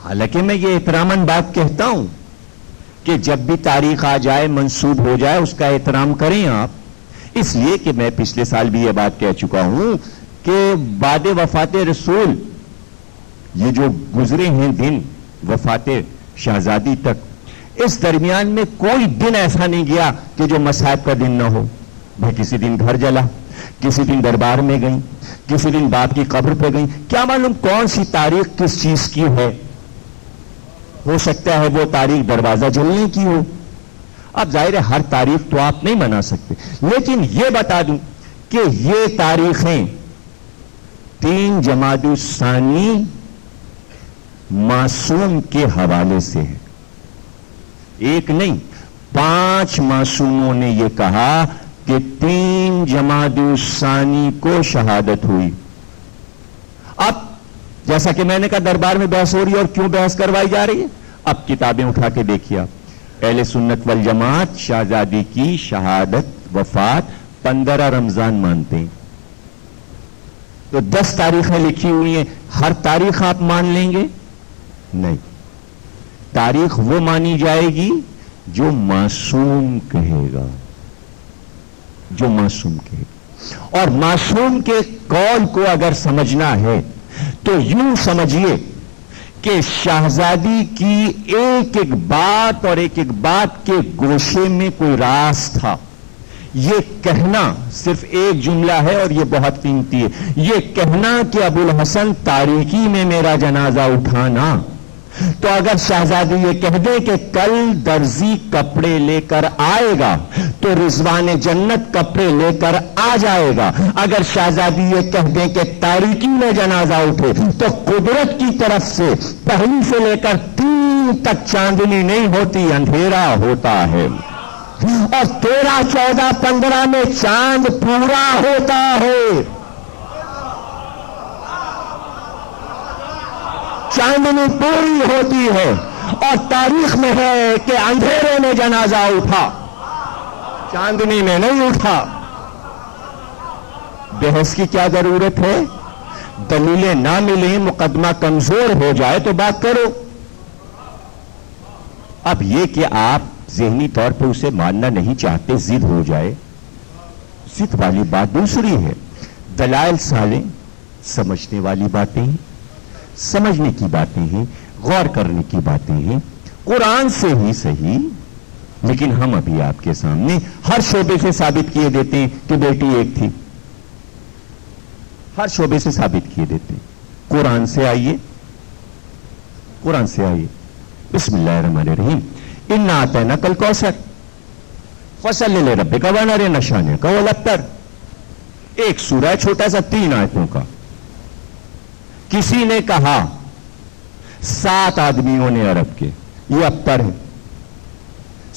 حالانکہ میں یہ احتراماً بات کہتا ہوں کہ جب بھی تاریخ آ جائے منسوب ہو جائے اس کا احترام کریں آپ. اس لیے کہ میں پچھلے سال بھی یہ بات کہہ چکا ہوں کہ بعد وفات رسول یہ جو گزرے ہیں دن وفات شہزادی تک، اس درمیان میں کوئی دن ایسا نہیں گیا کہ جو مصائب کا دن نہ ہو. بھائی کسی دن گھر جلا، کسی دن دربار میں گئیں، کسی دن باپ کی قبر پہ گئیں. کیا معلوم کون سی تاریخ کس چیز کی ہے؟ ہو سکتا ہے وہ تاریخ دروازہ جلنے کی ہو. اب ظاہر ہے ہر تاریخ تو آپ نہیں منا سکتے، لیکن یہ بتا دوں کہ یہ تاریخیں 3 جمادی الثانی معصوم کے حوالے سے ہے. ایک نہیں 5 معصوموں نے یہ کہا کہ 3 جمادی الثانی کو شہادت ہوئی. اب جیسا کہ میں نے کہا دربار میں بحث ہو رہی ہے اور کیوں بحث کروائی جا رہی ہے. اب کتابیں اٹھا کے دیکھیے آپ. اہل سنت والجماعت شہزادی کی شہادت وفات 15 رمضان مانتے ہیں. تو 10 تاریخیں لکھی ہوئی ہیں، ہر تاریخ آپ مان لیں گے؟ نہیں. تاریخ وہ مانی جائے گی جو معصوم کہے گا، جو معصوم کہے گا. اور معصوم کے قول کو اگر سمجھنا ہے تو یوں سمجھیے کہ شہزادی کی ایک ایک بات اور ایک ایک بات کے گوشے میں کوئی راز تھا. یہ کہنا صرف ایک جملہ ہے اور یہ بہت قیمتی ہے. یہ کہنا کہ ابو الحسن تاریکی میں میرا جنازہ اٹھانا، تو اگر شہزادی یہ کہہ دے کہ کل درزی کپڑے لے کر آئے گا تو رضوان جنت کپڑے لے کر آ جائے گا. اگر شہزادی یہ کہہ دے کہ تاریکی میں جنازہ اٹھے تو قدرت کی طرف سے پہلی سے لے کر 3 تک چاندنی نہیں ہوتی، اندھیرا ہوتا ہے. اور 13 14 15 میں چاند پورا ہوتا ہے. چاندنی پوری ہوتی ہے. اور تاریخ میں ہے کہ اندھیرے میں جنازہ اٹھا، چاندنی میں نہیں اٹھا. بحث کی کیا ضرورت ہے؟ دلیلیں نہ ملیں، مقدمہ کمزور ہو جائے تو بات کرو. اب یہ کہ آپ ذہنی طور پہ اسے ماننا نہیں چاہتے، ضد ہو جائے، ضد والی بات دوسری ہے. دلائل سالیں، سمجھنے والی باتیں ہیں، سمجھنے کی باتیں ہیں، غور کرنے کی باتیں ہیں. قرآن سے ہی صحیح، لیکن ہم ابھی آپ کے سامنے ہر شعبے سے ثابت کیے دیتے ہیں کہ بیٹی ایک تھی. ہر شعبے سے ثابت کیے دیتے ہیں. قرآن سے آئیے، قرآن سے آئیے. بسم اللہ الرحمن الرحیم. اِنَّا أَعْطَيْنَاكَ الْكَوْثَرَ فَصَلِّ لِرَبِّكَ وَانْحَرْ. نشانے کا والابتر. ایک سورہ چھوٹا سا 3 آیتوں کا. کسی نے کہا 7 آدمیوں نے عرب کے، یہ ابتر ہے.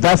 10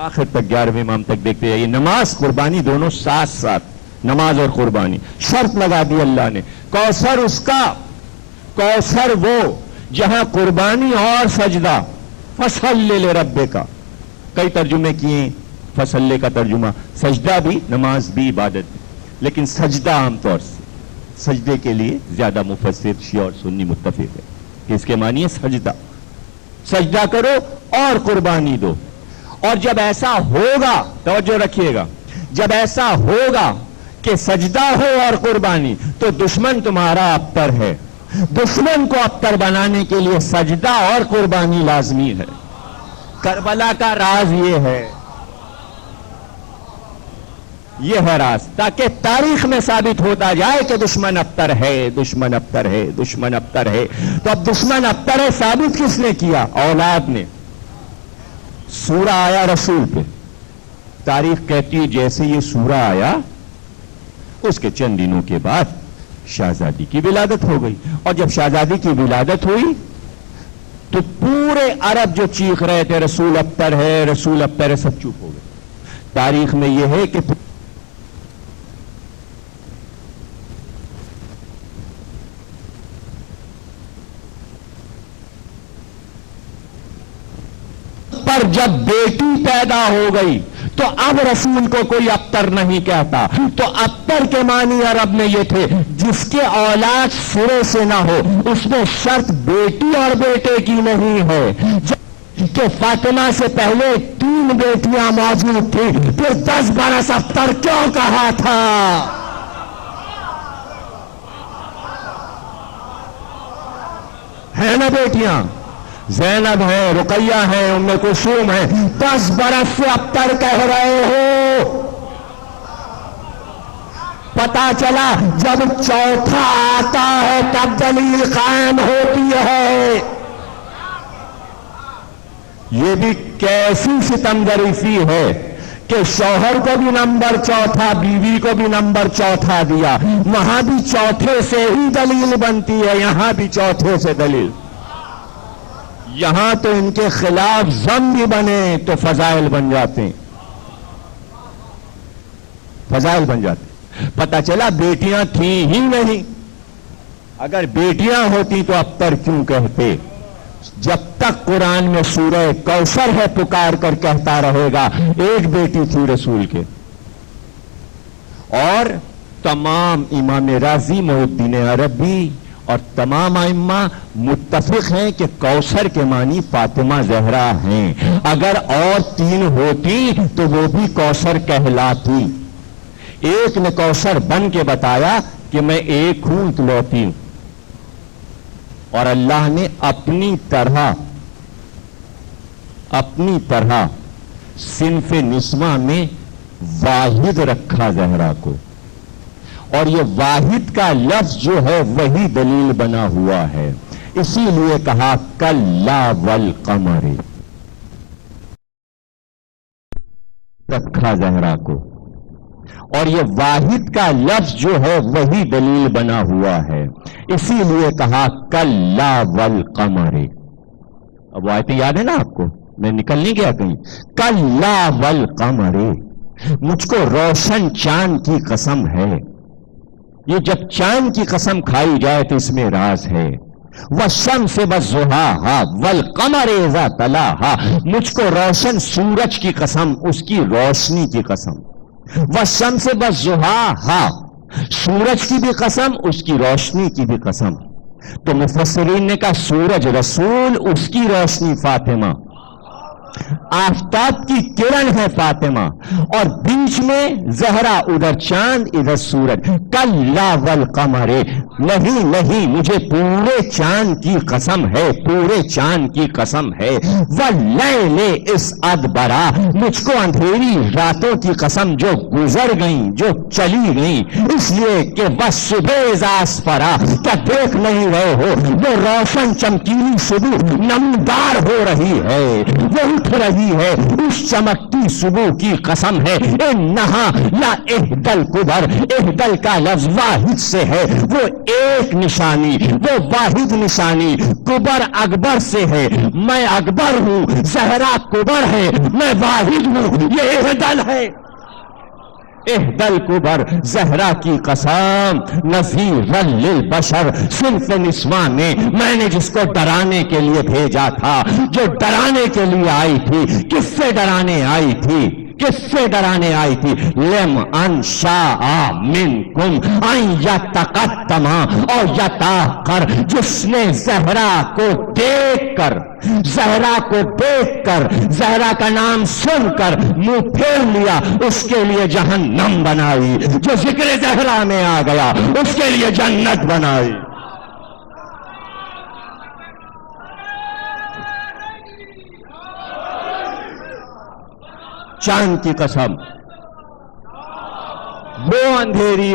آخر تک 11ویں امام تک دیکھتے جائیے. نماز قربانی دونوں ساتھ ساتھ, نماز اور قربانی. شرط لگا دی اللہ نے, کوثر اس کا, کوثر وہ جہاں قربانی اور سجدہ. فصلی لربک, کئی ترجمے کیے فصلی کا ترجمہ, سجدہ بھی نماز بھی عبادت بھی, لیکن سجدہ عام طور سے سجدے کے لیے زیادہ مفسر شیعہ اور سنی متفق ہے کہ اس کے معنی ہے سجدہ. سجدہ کرو اور قربانی دو. اور جب ایسا ہوگا, توجہ رکھیے گا, جب ایسا ہوگا کہ سجدہ ہو اور قربانی, تو دشمن تمہارا ابتر ہے. دشمن کو ابتر بنانے کے لیے سجدہ اور قربانی لازمی ہے. کربلا کا راز یہ ہے, یہ ہے راز, تاکہ تاریخ میں ثابت ہوتا جائے کہ دشمن ابتر ہے, دشمن ابتر ہے, دشمن ابتر ہے. تو اب دشمن ابتر ہے ثابت کس نے کیا؟ اولاد نے. سورہ آیا رسول پہ, تاریخ کہتی ہے جیسے یہ سورہ آیا اس کے چند دنوں کے بعد شہزادی کی ولادت ہو گئی. اور جب شہزادی کی ولادت ہوئی تو پورے عرب جو چیخ رہے تھے رسول ابتر ہے, رسول ابتر ہے, سب چپ ہو گئے. تاریخ میں یہ ہے کہ پر جب بیٹی پیدا ہو گئی تو اب رسول کو کوئی ابتر نہیں کہتا. تو ابتر کے معنی عرب میں یہ تھے جس کے اولاد سرے سے نہ ہو. اس میں شرط بیٹی اور بیٹے کی نہیں ہے کہ فاطمہ سے پہلے 3 بیٹیاں موجود تھیں, پھر 10 برس ابتر کیوں کہا تھا؟ ہے نا بیٹیاں, زینب ہے, رقیہ ہے, ام کلثوم ہے, 10 برس سے ابتر کہہ رہے ہو. پتا چلا جب چوتھا آتا ہے تب دلیل قائم ہوتی ہے. یہ بھی کیسی ستمگریسی ہے کہ شوہر کو بھی نمبر چوتھا, بیوی کو بھی نمبر چوتھا دیا. وہاں بھی چوتھے سے ہی دلیل بنتی ہے, یہاں بھی چوتھے سے دلیل. یہاں تو ان کے خلاف ضم بھی بنے تو فضائل بن جاتے ہیں, فضائل بن جاتے. پتہ چلا بیٹیاں تھیں ہی نہیں. اگر بیٹیاں ہوتی تو ابتر کیوں کہتے؟ جب تک قرآن میں سورہ کوثر ہے پکار کر کہتا رہے گا ایک بیٹی تھی رسول کے. اور تمام امام رازی, محی الدین عربی اور تمام ائمہ متفق ہیں کہ کوثر کے معنی فاطمہ زہرا ہیں. اگر اور 3 ہوتی تو وہ بھی کوثر کہلاتی. ایک نے کوثر بن کے بتایا کہ میں ایک ہوں اکلوتی ہوں, اور اللہ نے اپنی طرح صنف نسواں میں واحد رکھا زہرا کو. اور یہ واحد کا لفظ جو ہے وہی دلیل بنا ہوا ہے. اسی لیے کہا کلا والقمر, رکھا زہرا کو. اور یہ واحد کا لفظ جو ہے وہی دلیل بنا ہوا ہے. اسی لیے کہا کلا والقمر. اب وہ آیتیں یاد ہے نا آپ کو, میں نکل نہیں گیا کہیں. کلا والقمر, مجھ کو روشن چاند کی قسم ہے. یہ جب چاند کی قسم کھائی جائے تو اس میں راز ہے. والشمس وضحاها والقمر اذا تلاها, مجھ کو روشن سورج کی قسم, اس کی روشنی کی قسم. والشمس وضحاها, سورج کی بھی قسم, اس کی روشنی کی بھی قسم. تو مفسرین نے کہا سورج رسول, اس کی روشنی فاطمہ. آفتاب کی کرن ہے فاطمہ, اور بیچ میں زہرا, ادھر چاند ادھر سورج. کلا والقمر, نہیں نہیں مجھے پورے چاند کی قسم ہے, پورے چاند کی قسم ہے. واللیل اذ ادبرا, مجھ کو اندھیری راتوں کی قسم جو گزر گئیں, جو چلی گئیں. اس لیے کہ والصبح اذا اسفرا, کیا دیکھ نہیں رہے ہو وہ روشن چمکیلی صبح نمدار ہو رہی ہے, وہی اٹھ رہی ہے اس چمکتی صبح کی قسم ہے، انہا لا احدل کبر، احدل کا لفظ واحد سے ہے، وہ ایک نشانی، وہ واحد نشانی، کبر اکبر سے ہے، میں اکبر ہوں، زہرا کبر ہے، میں واحد ہوں، یہ احدل ہے، احدل کبر، زہرا کی قسم، نذیرا للبشر، صنف نسواں میں نے جس کو ڈرانے کے لیے بھیجا تھا، جو ڈرانے کے لیے آئی تھی، کس سے ڈرانے آئی تھی، کس سے ڈرانے آئی تھی؟ لم انشاء منکم ان یتقدم اور یتاخر، جس نے زہرا کو دیکھ کر، زہرا کو دیکھ کر، زہرا کا نام سن کر منہ پھیر لیا، اس کے لیے جہنم بنائی، جو ذکر زہرا میں آ گیا اس کے لیے جنت بنائی۔ چاند کی قسم، وہ اندھیری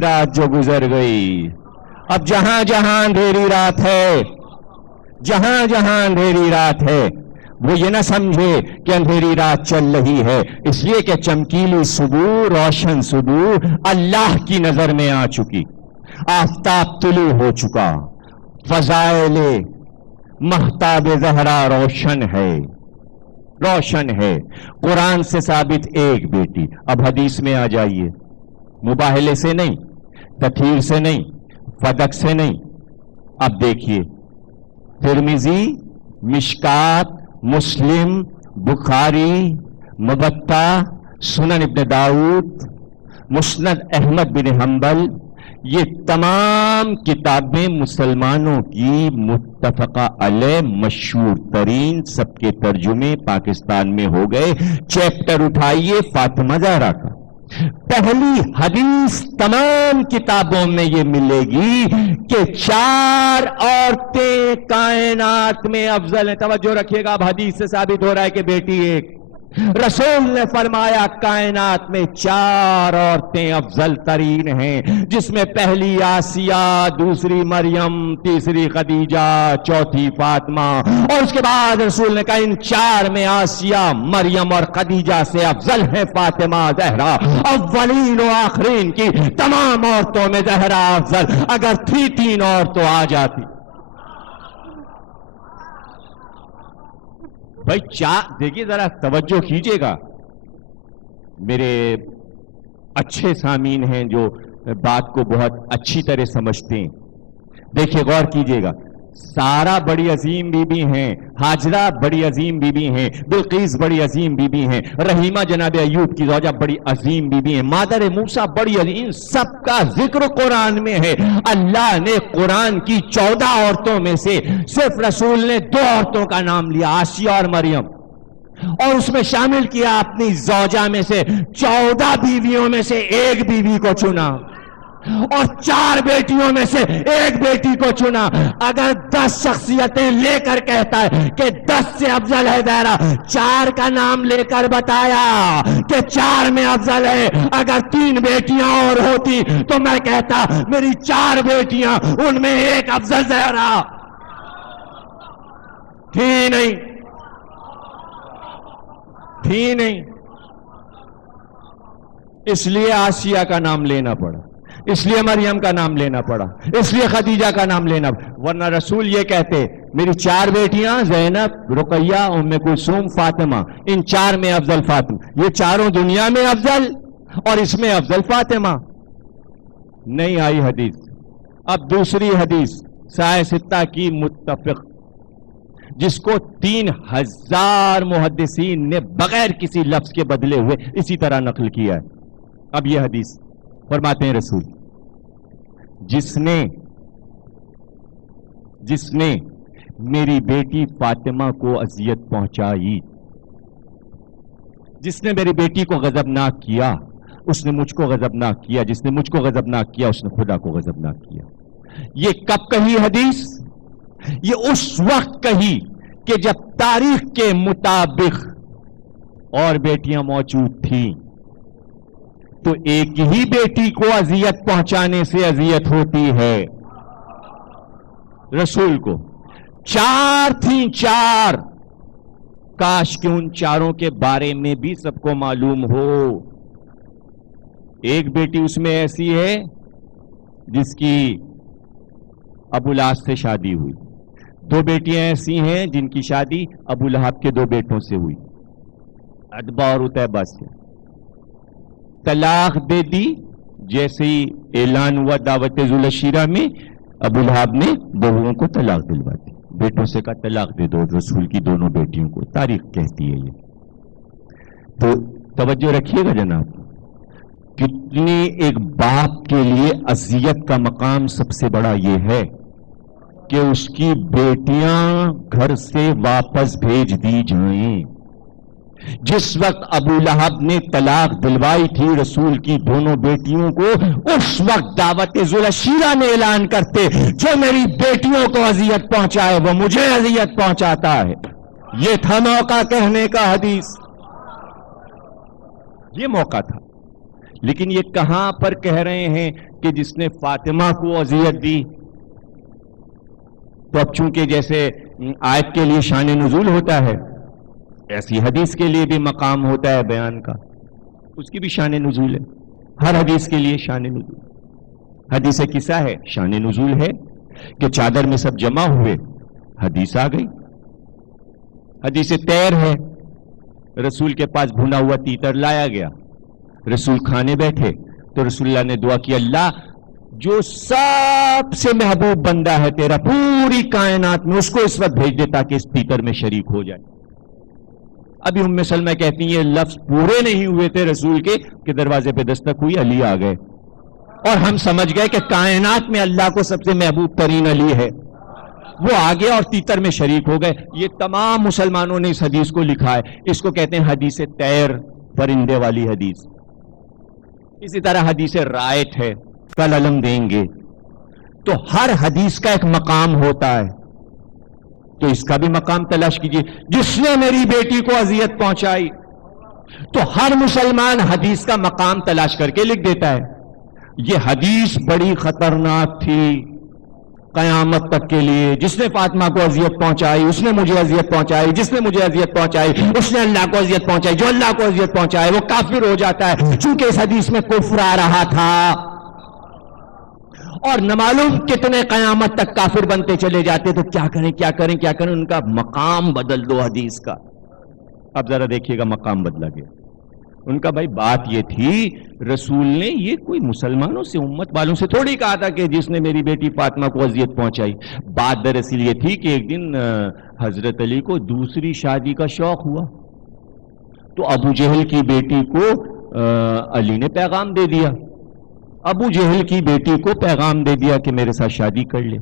رات جو گزر گئی، اب جہاں جہاں اندھیری رات ہے، جہاں جہاں اندھیری رات ہے، وہ یہ نہ سمجھے کہ اندھیری رات چل رہی ہے، اس لیے کہ چمکیلی صبح، روشن صبح اللہ کی نظر میں آ چکی، آفتاب طلوع ہو چکا، فضائل مہتاب زہرا روشن ہے، روشن ہے، قرآن سے ثابت ایک بیٹی۔ اب حدیث میں آ جائیے، مباہلے سے نہیں، تطہیر سے نہیں، فدق سے نہیں، اب دیکھیے ترمذی، مشکات، مسلم، بخاری، مبتہ، سنن ابن داؤد، مسند احمد بن حنبل، یہ تمام کتابیں مسلمانوں کی متفقہ علیہ مشہور ترین، سب کے ترجمے پاکستان میں ہو گئے۔ چیپٹر اٹھائیے فاطمہ زہرا کا، پہلی حدیث تمام کتابوں میں یہ ملے گی کہ 4 عورتیں کائنات میں افضل ہیں۔ توجہ رکھیے گا، اب حدیث سے ثابت ہو رہا ہے کہ بیٹی ایک، رسول نے فرمایا کائنات میں 4 عورتیں افضل ترین ہیں، جس میں پہلی آسیہ، دوسری مریم، تیسری خدیجہ، چوتھی فاطمہ، اور اس کے بعد رسول نے کہا ان 4 میں آسیہ، مریم اور خدیجہ سے افضل ہے فاطمہ زہرا، اولین و آخرین کی تمام عورتوں میں زہرا افضل، اگر تھی 3 اور تو آ جاتی۔ بھائی دیکھیے ذرا توجہ کیجئے گا، میرے اچھے سامعین ہیں جو بات کو بہت اچھی طرح سمجھتے ہیں، دیکھیے غور کیجئے گا، سارا بڑی عظیم بی بی ہیں، حاجرہ بڑی عظیم بی بی ہیں، بلقیس بڑی عظیم بی بی ہیں، رحیمہ جناب ایوب کی زوجہ بڑی عظیم بی بی ہیں، مادر موسیٰ بڑی عظیم، سب کا ذکر قرآن میں ہے۔ اللہ نے قرآن کی 14 عورتوں میں سے صرف رسول نے 2 عورتوں کا نام لیا، آسیہ اور مریم، اور اس میں شامل کیا اپنی زوجہ میں سے 14 بیویوں میں سے ایک بیوی کو چنا، اور 4 بیٹیوں میں سے ایک بیٹی کو چنا۔ اگر 10 شخصیتیں لے کر کہتا ہے کہ 10 سے افضل ہے زہرا، 4 کا نام لے کر بتایا کہ 4 میں افضل ہے، اگر 3 بیٹیاں اور ہوتی تو میں کہتا میری 4 بیٹیاں، ان میں ایک افضل زہرا تھی نہیں، تھی نہیں، اس لیے آسیہ کا نام لینا پڑا، اس لیے مریم کا نام لینا پڑا، اس لیے خدیجہ کا نام لینا پڑا، ورنہ رسول یہ کہتے میری 4 بیٹیاں زینب، رقیہ، ام کلثوم، فاطمہ، ان 4 میں افضل فاطمہ، یہ چاروں دنیا میں افضل اور اس میں افضل فاطمہ۔ نہیں آئی حدیث۔ اب دوسری حدیث سائے 6 کی متفق، جس کو 3000 محدثین نے بغیر کسی لفظ کے بدلے ہوئے اسی طرح نقل کیا ہے۔ اب یہ حدیث فرماتے ہیں رسول، جس نے میری بیٹی فاطمہ کو اذیت پہنچائی، جس نے میری بیٹی کو غضبناک کیا، اس نے مجھ کو غضبناک کیا، جس نے مجھ کو غضبناک کیا اس نے خدا کو غضبناک کیا۔ یہ کب کہی حدیث؟ یہ اس وقت کہی کہ جب تاریخ کے مطابق اور بیٹیاں موجود تھیں، تو ایک ہی بیٹی کو اذیت پہنچانے سے اذیت ہوتی ہے، رسول کو 4 تھیں، 4 کاش کہ ان چاروں کے بارے میں بھی سب کو معلوم ہو. ایک بیٹی اس میں ایسی ہے جس کی ابو لہب سے شادی ہوئی. 2 بیٹیاں ایسی ہیں جن کی شادی ابو لہب کے 2 بیٹوں سے ہوئی, عتبہ اور عتیبہ سے. طلاق دے دی. جیسے ہی اعلان ہوا دعوت ذوالعشیرہ میں, ابو لہب نے بہوؤں کو طلاق دلوا دی. بیٹوں سے کہا طلاق دے دو رسول کی دونوں بیٹیوں کو. تاریخ کہتی ہے یہ. تو توجہ رکھیے گا جناب, کتنی ایک باپ کے لیے اذیت کا مقام سب سے بڑا یہ ہے کہ اس کی بیٹیاں گھر سے واپس بھیج دی جائیں. جس وقت ابو لہب نے طلاق دلوائی تھی رسول کی دونوں بیٹیوں کو, اس وقت دعوت ذوالعشیرہ میں اعلان کرتے جو میری بیٹیوں کو اذیت پہنچائے وہ مجھے اذیت پہنچاتا ہے. یہ تھا موقع کہنے کا حدیث, یہ موقع تھا. لیکن یہ کہاں پر کہہ رہے ہیں کہ جس نے فاطمہ کو اذیت دی. تو اب چونکہ جیسے آیت کے لیے شان نزول ہوتا ہے, ایسی حدیث کے لیے بھی مقام ہوتا ہے بیان کا, اس کی بھی شان نزول ہے. ہر حدیث کے لیے شان نزول. حدیث قصہ ہے, شان نزول ہے کہ چادر میں سب جمع ہوئے, حدیث آ گئی. حدیث تیر ہے, رسول کے پاس بھنا ہوا تیتر لایا گیا, رسول کھانے بیٹھے تو رسول اللہ نے دعا کی, اللہ جو سب سے محبوب بندہ ہے تیرا پوری کائنات میں, اس کو اس وقت بھیج دے تاکہ اس تیتر میں شریک ہو جائے. ابھی ام سلمہ کہتی ہیں یہ لفظ پورے نہیں ہوئے تھے رسول کے کہ دروازے پہ دستک ہوئی, علی آ گئے, اور ہم سمجھ گئے کہ کائنات میں اللہ کو سب سے محبوب ترین علی ہے. وہ آگے اور تیتر میں شریک ہو گئے. یہ تمام مسلمانوں نے اس حدیث کو لکھا ہے. اس کو کہتے ہیں حدیث طیر, پرندے والی حدیث. اسی طرح حدیث رائٹ ہے, کل علم دیں گے. تو ہر حدیث کا ایک مقام ہوتا ہے, تو اس کا بھی مقام تلاش کیجئے. جس نے میری بیٹی کو اذیت پہنچائی, تو ہر مسلمان حدیث کا مقام تلاش کر کے لکھ دیتا ہے. یہ حدیث بڑی خطرناک تھی قیامت تک کے لیے. جس نے فاطمہ کو اذیت پہنچائی اس نے مجھے اذیت پہنچائی, جس نے مجھے اذیت پہنچائی اس نے اللہ کو اذیت پہنچائی, جو اللہ کو اذیت پہنچائے وہ کافر ہو جاتا ہے. چونکہ اس حدیث میں کفر آ رہا تھا, اور نہ معلوم کتنے قیامت تک کافر بنتے چلے جاتے. تو کیا کریں کیا کریں کیا کریں, ان کا مقام بدل دو حدیث کا. اب ذرا دیکھیے گا مقام بدلا گیا. ان کا بھائی بات یہ تھی, رسول نے یہ کوئی مسلمانوں سے امت والوں سے تھوڑی کہا تھا کہ جس نے میری بیٹی فاطمہ کو اذیت پہنچائی. بات دراصل یہ تھی کہ ایک دن حضرت علی کو دوسری شادی کا شوق ہوا, تو ابو جہل کی بیٹی کو علی نے پیغام دے دیا. ابو جہل کی بیٹی کو پیغام دے دیا کہ میرے ساتھ شادی کر لے.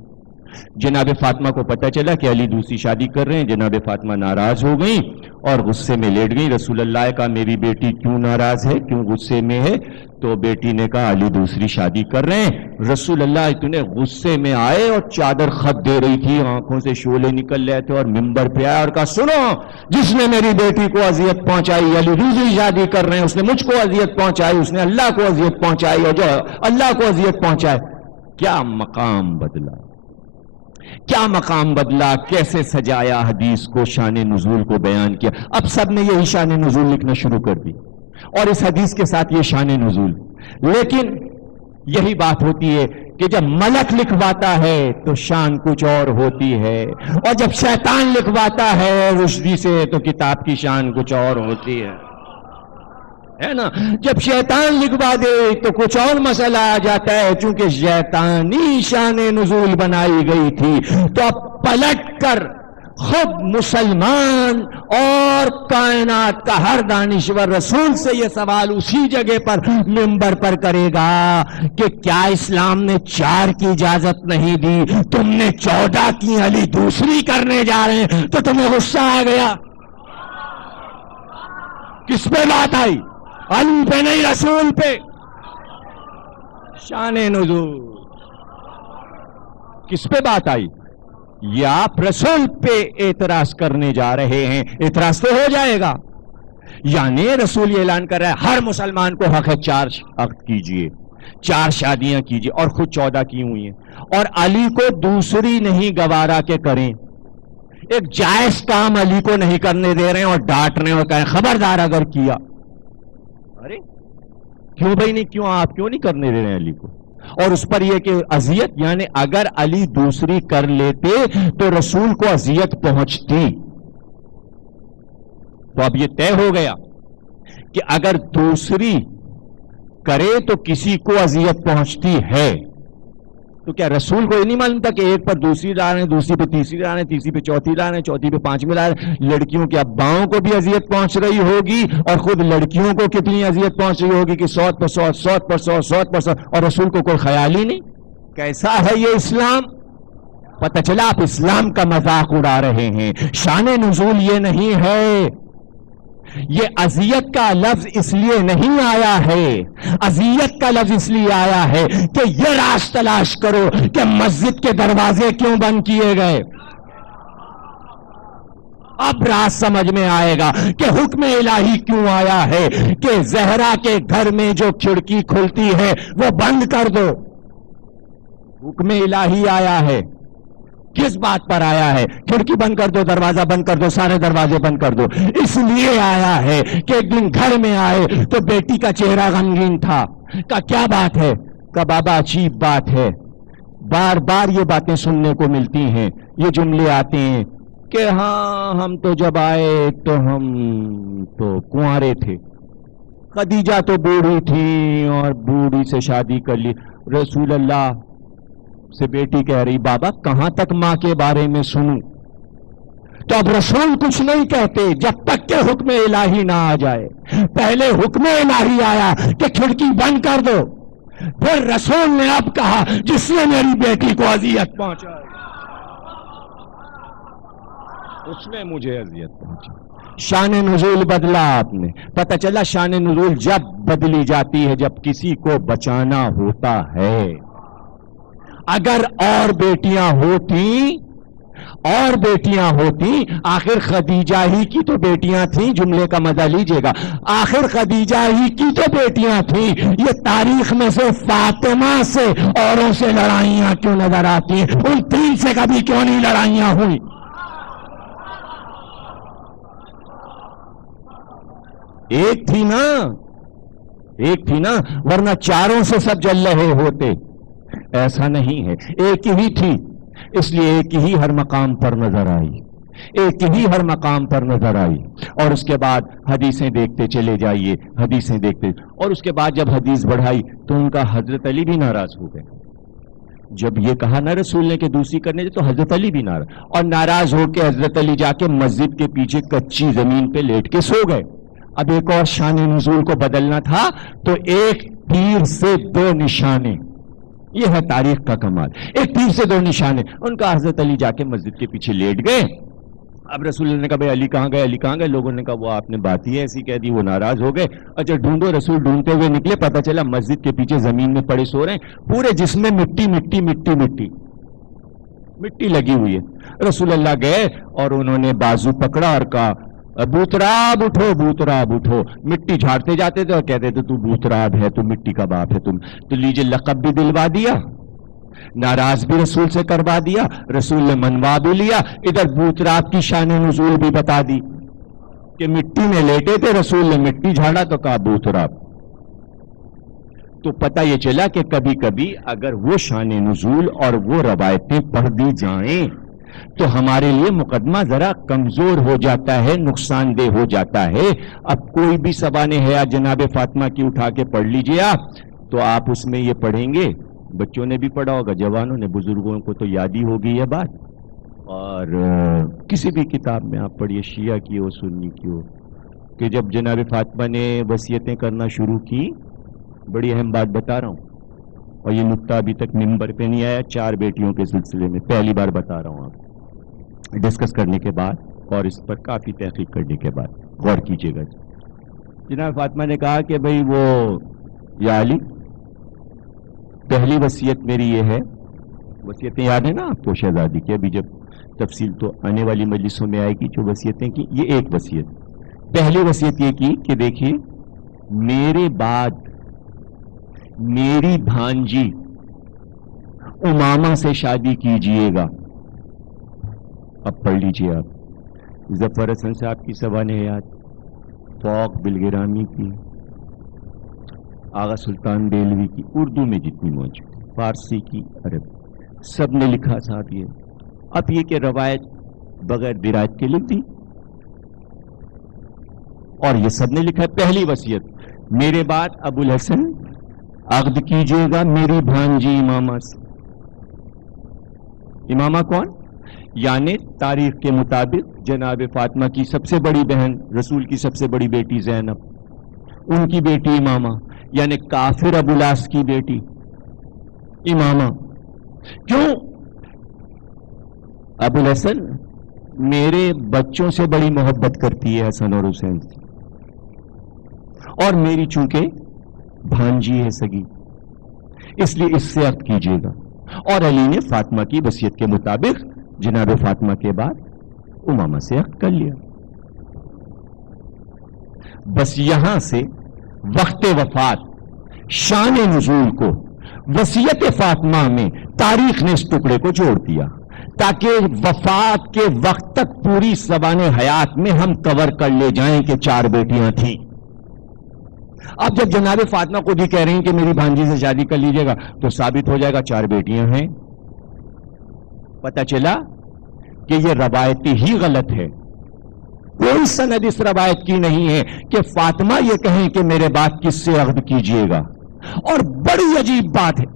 جناب فاطمہ کو پتہ چلا کہ علی دوسری شادی کر رہے ہیں. جناب فاطمہ ناراض ہو گئیں اور غصے میں لیٹ گئیں. رسول اللہ کا میری بیٹی کیوں ناراض ہے, کیوں غصے میں ہے؟ تو بیٹی نے کہا علی دوسری شادی کر رہے ہیں. رسول اللہ اتنے غصے میں آئے اور چادر خط دے رہی تھی, آنکھوں سے شعلے نکل رہے تھے, اور منبر پہ آیا اور کہا سنو, جس نے میری بیٹی کو اذیت پہنچائی علی دوسری شادی کر رہے ہیں, اس نے مجھ کو اذیت پہنچائی, اس نے اللہ کو اذیت پہنچائی, اور جو اللہ کو اذیت پہنچائے. کیا مقام بدلا, کیا مقام بدلا, کیسے سجایا حدیث کو, شان نزول کو بیان کیا. اب سب نے یہی شان نزول لکھنا شروع کر دی, اور اس حدیث کے ساتھ یہ شان نزول. لیکن یہی بات ہوتی ہے کہ جب ملک لکھواتا ہے تو شان کچھ اور ہوتی ہے, اور جب شیطان لکھواتا ہے رشدی سے تو کتاب کی شان کچھ اور ہوتی ہے نا. جب شیطان لکھوا دے تو کچھ اور مسئلہ آ جاتا ہے. چونکہ شیطانی شان نزول بنائی گئی تھی, تو اب پلٹ کر خود مسلمان اور کائنات کا ہر دانشور رسول سے یہ سوال اسی جگہ پر منبر پر کرے گا کہ کیا اسلام نے 4 کی اجازت نہیں دی, تم نے 14 کی, علی دوسری کرنے جا رہے ہیں, تو تمہیں غصہ آ گیا. کس پہ بات آئی؟ علی پہ نہیں, رسول پہ. شان نزول کس پہ بات آئی؟ یہ آپ رسول پہ اعتراض کرنے جا رہے ہیں. اعتراض تو ہو جائے گا. یعنی رسول یہ اعلان کر رہا ہے ہر مسلمان کو حق ہے 4 عقد کیجئے, 4 شادیاں کیجئے, اور خود 14 کی ہوئی ہیں, اور علی کو دوسری نہیں گوارا کہ کریں. ایک جائز کام علی کو نہیں کرنے دے رہے ہیں اور ڈانٹ رہے ہیں اور کہیں خبردار اگر کیا. ارے کیوں بھائی نہیں, کیوں آپ کیوں نہیں کرنے دے رہے ہیں علی کو؟ اور اس پر یہ کہ اذیت, یعنی اگر علی دوسری کر لیتے تو رسول کو اذیت پہنچتی. تو اب یہ طے ہو گیا کہ اگر دوسری کرے تو کسی کو اذیت پہنچتی ہے. تو کیا رسول کو یہ نہیں معلوم تھا کہ ایک پر دوسری لا رہے ہیں, دوسری پہ تیسری لا رہے ہیں, تیسری پہ چوتھی لا رہے ہیں, چوتھی پہ پانچویں لا رہے ہیں؟ لڑکیوں کے اباؤں کو بھی اذیت پہنچ رہی ہوگی اور خود لڑکیوں کو کتنی اذیت پہنچ رہی ہوگی کہ 100 اور رسول کو کوئی خیال ہی نہیں. کیسا ہے یہ اسلام؟ پتہ چلا آپ اسلام کا مذاق اڑا رہے ہیں. شان نزول یہ نہیں ہے. یہ اذیت کا لفظ اس لیے نہیں آیا ہے, اذیت کا لفظ اس لیے آیا ہے کہ یہ راز تلاش کرو کہ مسجد کے دروازے کیوں بند کیے گئے. اب راز سمجھ میں آئے گا کہ حکم الہی کیوں آیا ہے کہ زہرا کے گھر میں جو کھڑکی کھلتی ہے وہ بند کر دو. حکم الہی آیا ہے. کس بات پر آیا ہے؟ کھڑکی بند کر دو, دروازہ بند کر دو, سارے دروازے بند کر دو. اس لیے آیا ہے کہ ایک دن گھر میں آئے تو بیٹی کا چہرہ غمگین تھا. کہا کیا بات ہے؟ کہا بابا عجیب بات ہے, بار بار یہ باتیں سننے کو ملتی ہیں, یہ جملے آتے ہیں کہ ہاں ہم تو جب آئے تو ہم تو کنوارے تھے, خدیجہ تو بوڑھی تھی اور بوڑھی سے شادی کر لی. رسول اللہ سے بیٹی کہہ رہی بابا کہاں تک ماں کے بارے میں سنوں؟ تو اب رسول کچھ نہیں کہتے جب تک کہ حکم الہی نہ آ جائے. پہلے حکم الہی آیا کہ کھڑکی بند کر دو, پھر رسول نے اب کہا جس نے میری بیٹی کو اذیت پہنچائی اس نے مجھے اذیت پہنچائی. شان نزول بدلا آپ نے. پتہ چلا شان نزول جب بدلی جاتی ہے جب کسی کو بچانا ہوتا ہے. اگر اور بیٹیاں ہوتی آخر خدیجہ ہی کی تو بیٹیاں تھیں. جملے کا مزہ لیجئے گا, آخر خدیجہ ہی کی تو بیٹیاں تھیں. یہ تاریخ میں سے فاطمہ سے اوروں سے لڑائیاں کیوں نظر آتی ہیں؟ ان تین سے کبھی کیوں نہیں لڑائیاں ہوئی؟ ایک تھی نا, ورنہ چاروں سے سب جل رہے ہوتے. ایسا نہیں ہے, ایک ہی تھی, اس لیے ایک ہی ہر مقام پر نظر آئی. اور اس کے بعد حدیثیں دیکھتے چلے جائیے, اور اس کے بعد جب حدیث بڑھائی تو ان کا حضرت علی بھی ناراض ہو گئے. جب یہ کہا نا رسول نے کہ دوسری کرنے دے تو حضرت علی بھی ناراض ہو کے حضرت علی جا کے مسجد کے پیچھے کچی زمین پہ لیٹ کے سو گئے. اب ایک اور شان نزول کو بدلنا تھا تو ایک تیر سے 2 نشانے. یہ ہے تاریخ کا کمال, ایک تیر سے 2 نشانے. ان کا حضرت علی جا کے مسجد کے پیچھے لیٹ گئے. اب رسول اللہ نے کہا بھائی علی کہاں گئے؟ لوگوں نے کہا وہ آپ نے بات ہی ایسی کہہ دی, وہ ناراض ہو گئے. اچھا ڈھونڈو. رسول ڈھونڈتے ہوئے نکلے, پتہ چلا مسجد کے پیچھے زمین میں پڑے سو رہے ہیں, پورے جسم میں مٹی لگی ہوئی ہے. رسول اللہ گئے اور انہوں نے بازو پکڑا اور کہا بوتراب اٹھو. مٹی جھاڑتے جاتے تھے اور کہتے تھے تو بوتراب ہے, تو مٹی کا باپ ہے تم. تو لیجئے لقب بھی دلوا دیا, ناراض بھی رسول سے کروا دیا, رسول نے منوا بھی لیا. ادھر بوتراب کی شان نزول بھی بتا دی کہ مٹی میں لیٹے تھے, رسول نے مٹی جھاڑا تو کہا بوتراب. تو پتہ یہ چلا کہ کبھی کبھی اگر وہ شان نزول اور وہ روایتیں پڑھ دی جائیں تو ہمارے لیے مقدمہ ذرا کمزور ہو جاتا ہے, نقصان دہ ہو جاتا ہے. اب کوئی بھی سوانح حیات جناب فاطمہ کی اٹھا کے پڑھ لیجئے آپ, تو آپ اس میں یہ پڑھیں گے, بچوں نے بھی پڑھا ہوگا, جوانوں نے, بزرگوں کو تو یاد ہی ہوگی یہ بات. اور کسی بھی کتاب میں آپ پڑھیے, شیعہ کی ہو سنی کی ہو, کہ جب جناب فاطمہ نے وصیتیں کرنا شروع کی, بڑی اہم بات بتا رہا ہوں, اور یہ نقطہ ابھی تک ممبر پہ نہیں آیا, 4 بیٹیوں کے سلسلے میں پہلی بار بتا رہا ہوں. آپ ڈسکس کرنے کے بعد اور اس پر کافی تحقیق کرنے کے بعد غور کیجیے گا. جناب فاطمہ نے کہا کہ بھئی وہ یا علی, پہلی وصیت میری یہ ہے, وصیتیں یاد ہیں نا آپ کو شہزادی کی, ابھی جب تفصیل تو آنے والی مجلسوں میں آئے گی جو وصیتیں کی. یہ ایک وصیت, پہلی وصیت یہ کی کہ دیکھیے میرے بعد میری بھانجی امامہ سے شادی کیجئے گا. اب پڑھ لیجئے آپ ظفر حسن صاحب کی سوانح حیات، فوق بلگرامی کی، آغا سلطان دیلوی کی، اردو میں جتنی موجود، فارسی کی، عربی، سب نے لکھا صاحب یہ. اب یہ کہ روایت بغیر درایت کے لکھ دی، اور یہ سب نے لکھا. پہلی وصیت، میرے بعد ابو الحسن عقد کیجئے گا میری بھانجی امامہ سے. امامہ کون؟ یعنی تاریخ کے مطابق جناب فاطمہ کی سب سے بڑی بہن، رسول کی سب سے بڑی بیٹی زینب، ان کی بیٹی امامہ، یعنی کافر ابو لاس کی بیٹی امامہ. کیوں؟ ابو الحسن میرے بچوں سے بڑی محبت کرتی ہے حسن اور حسین سے، اور میری چونکہ بھانجی ہے سگی، اس لیے اس سے عقد کیجیے گا. اور علی نے فاطمہ کی وصیت کے مطابق جناب فاطمہ کے بعد امامہ سے عقد کر لیا. بس یہاں سے وقت وفات، شان نزول کو وصیت فاطمہ میں تاریخ نے اس ٹکڑے کو جوڑ دیا تاکہ وفات کے وقت تک پوری سوانح حیات میں ہم کور کر لے جائیں کہ 4 بیٹیاں تھیں. اب جب جناب فاطمہ خود ہی کہہ رہی ہیں کہ میری بھانجی سے شادی کر لیجیے گا تو ثابت ہو جائے گا 4 بیٹیاں ہیں. پتہ چلا کہ یہ روایتی ہی غلط ہے، کوئی سند اس روایت کی نہیں ہے کہ فاطمہ یہ کہیں کہ میرے بعد کس سے عقد کیجیے گا. اور بڑی عجیب بات ہے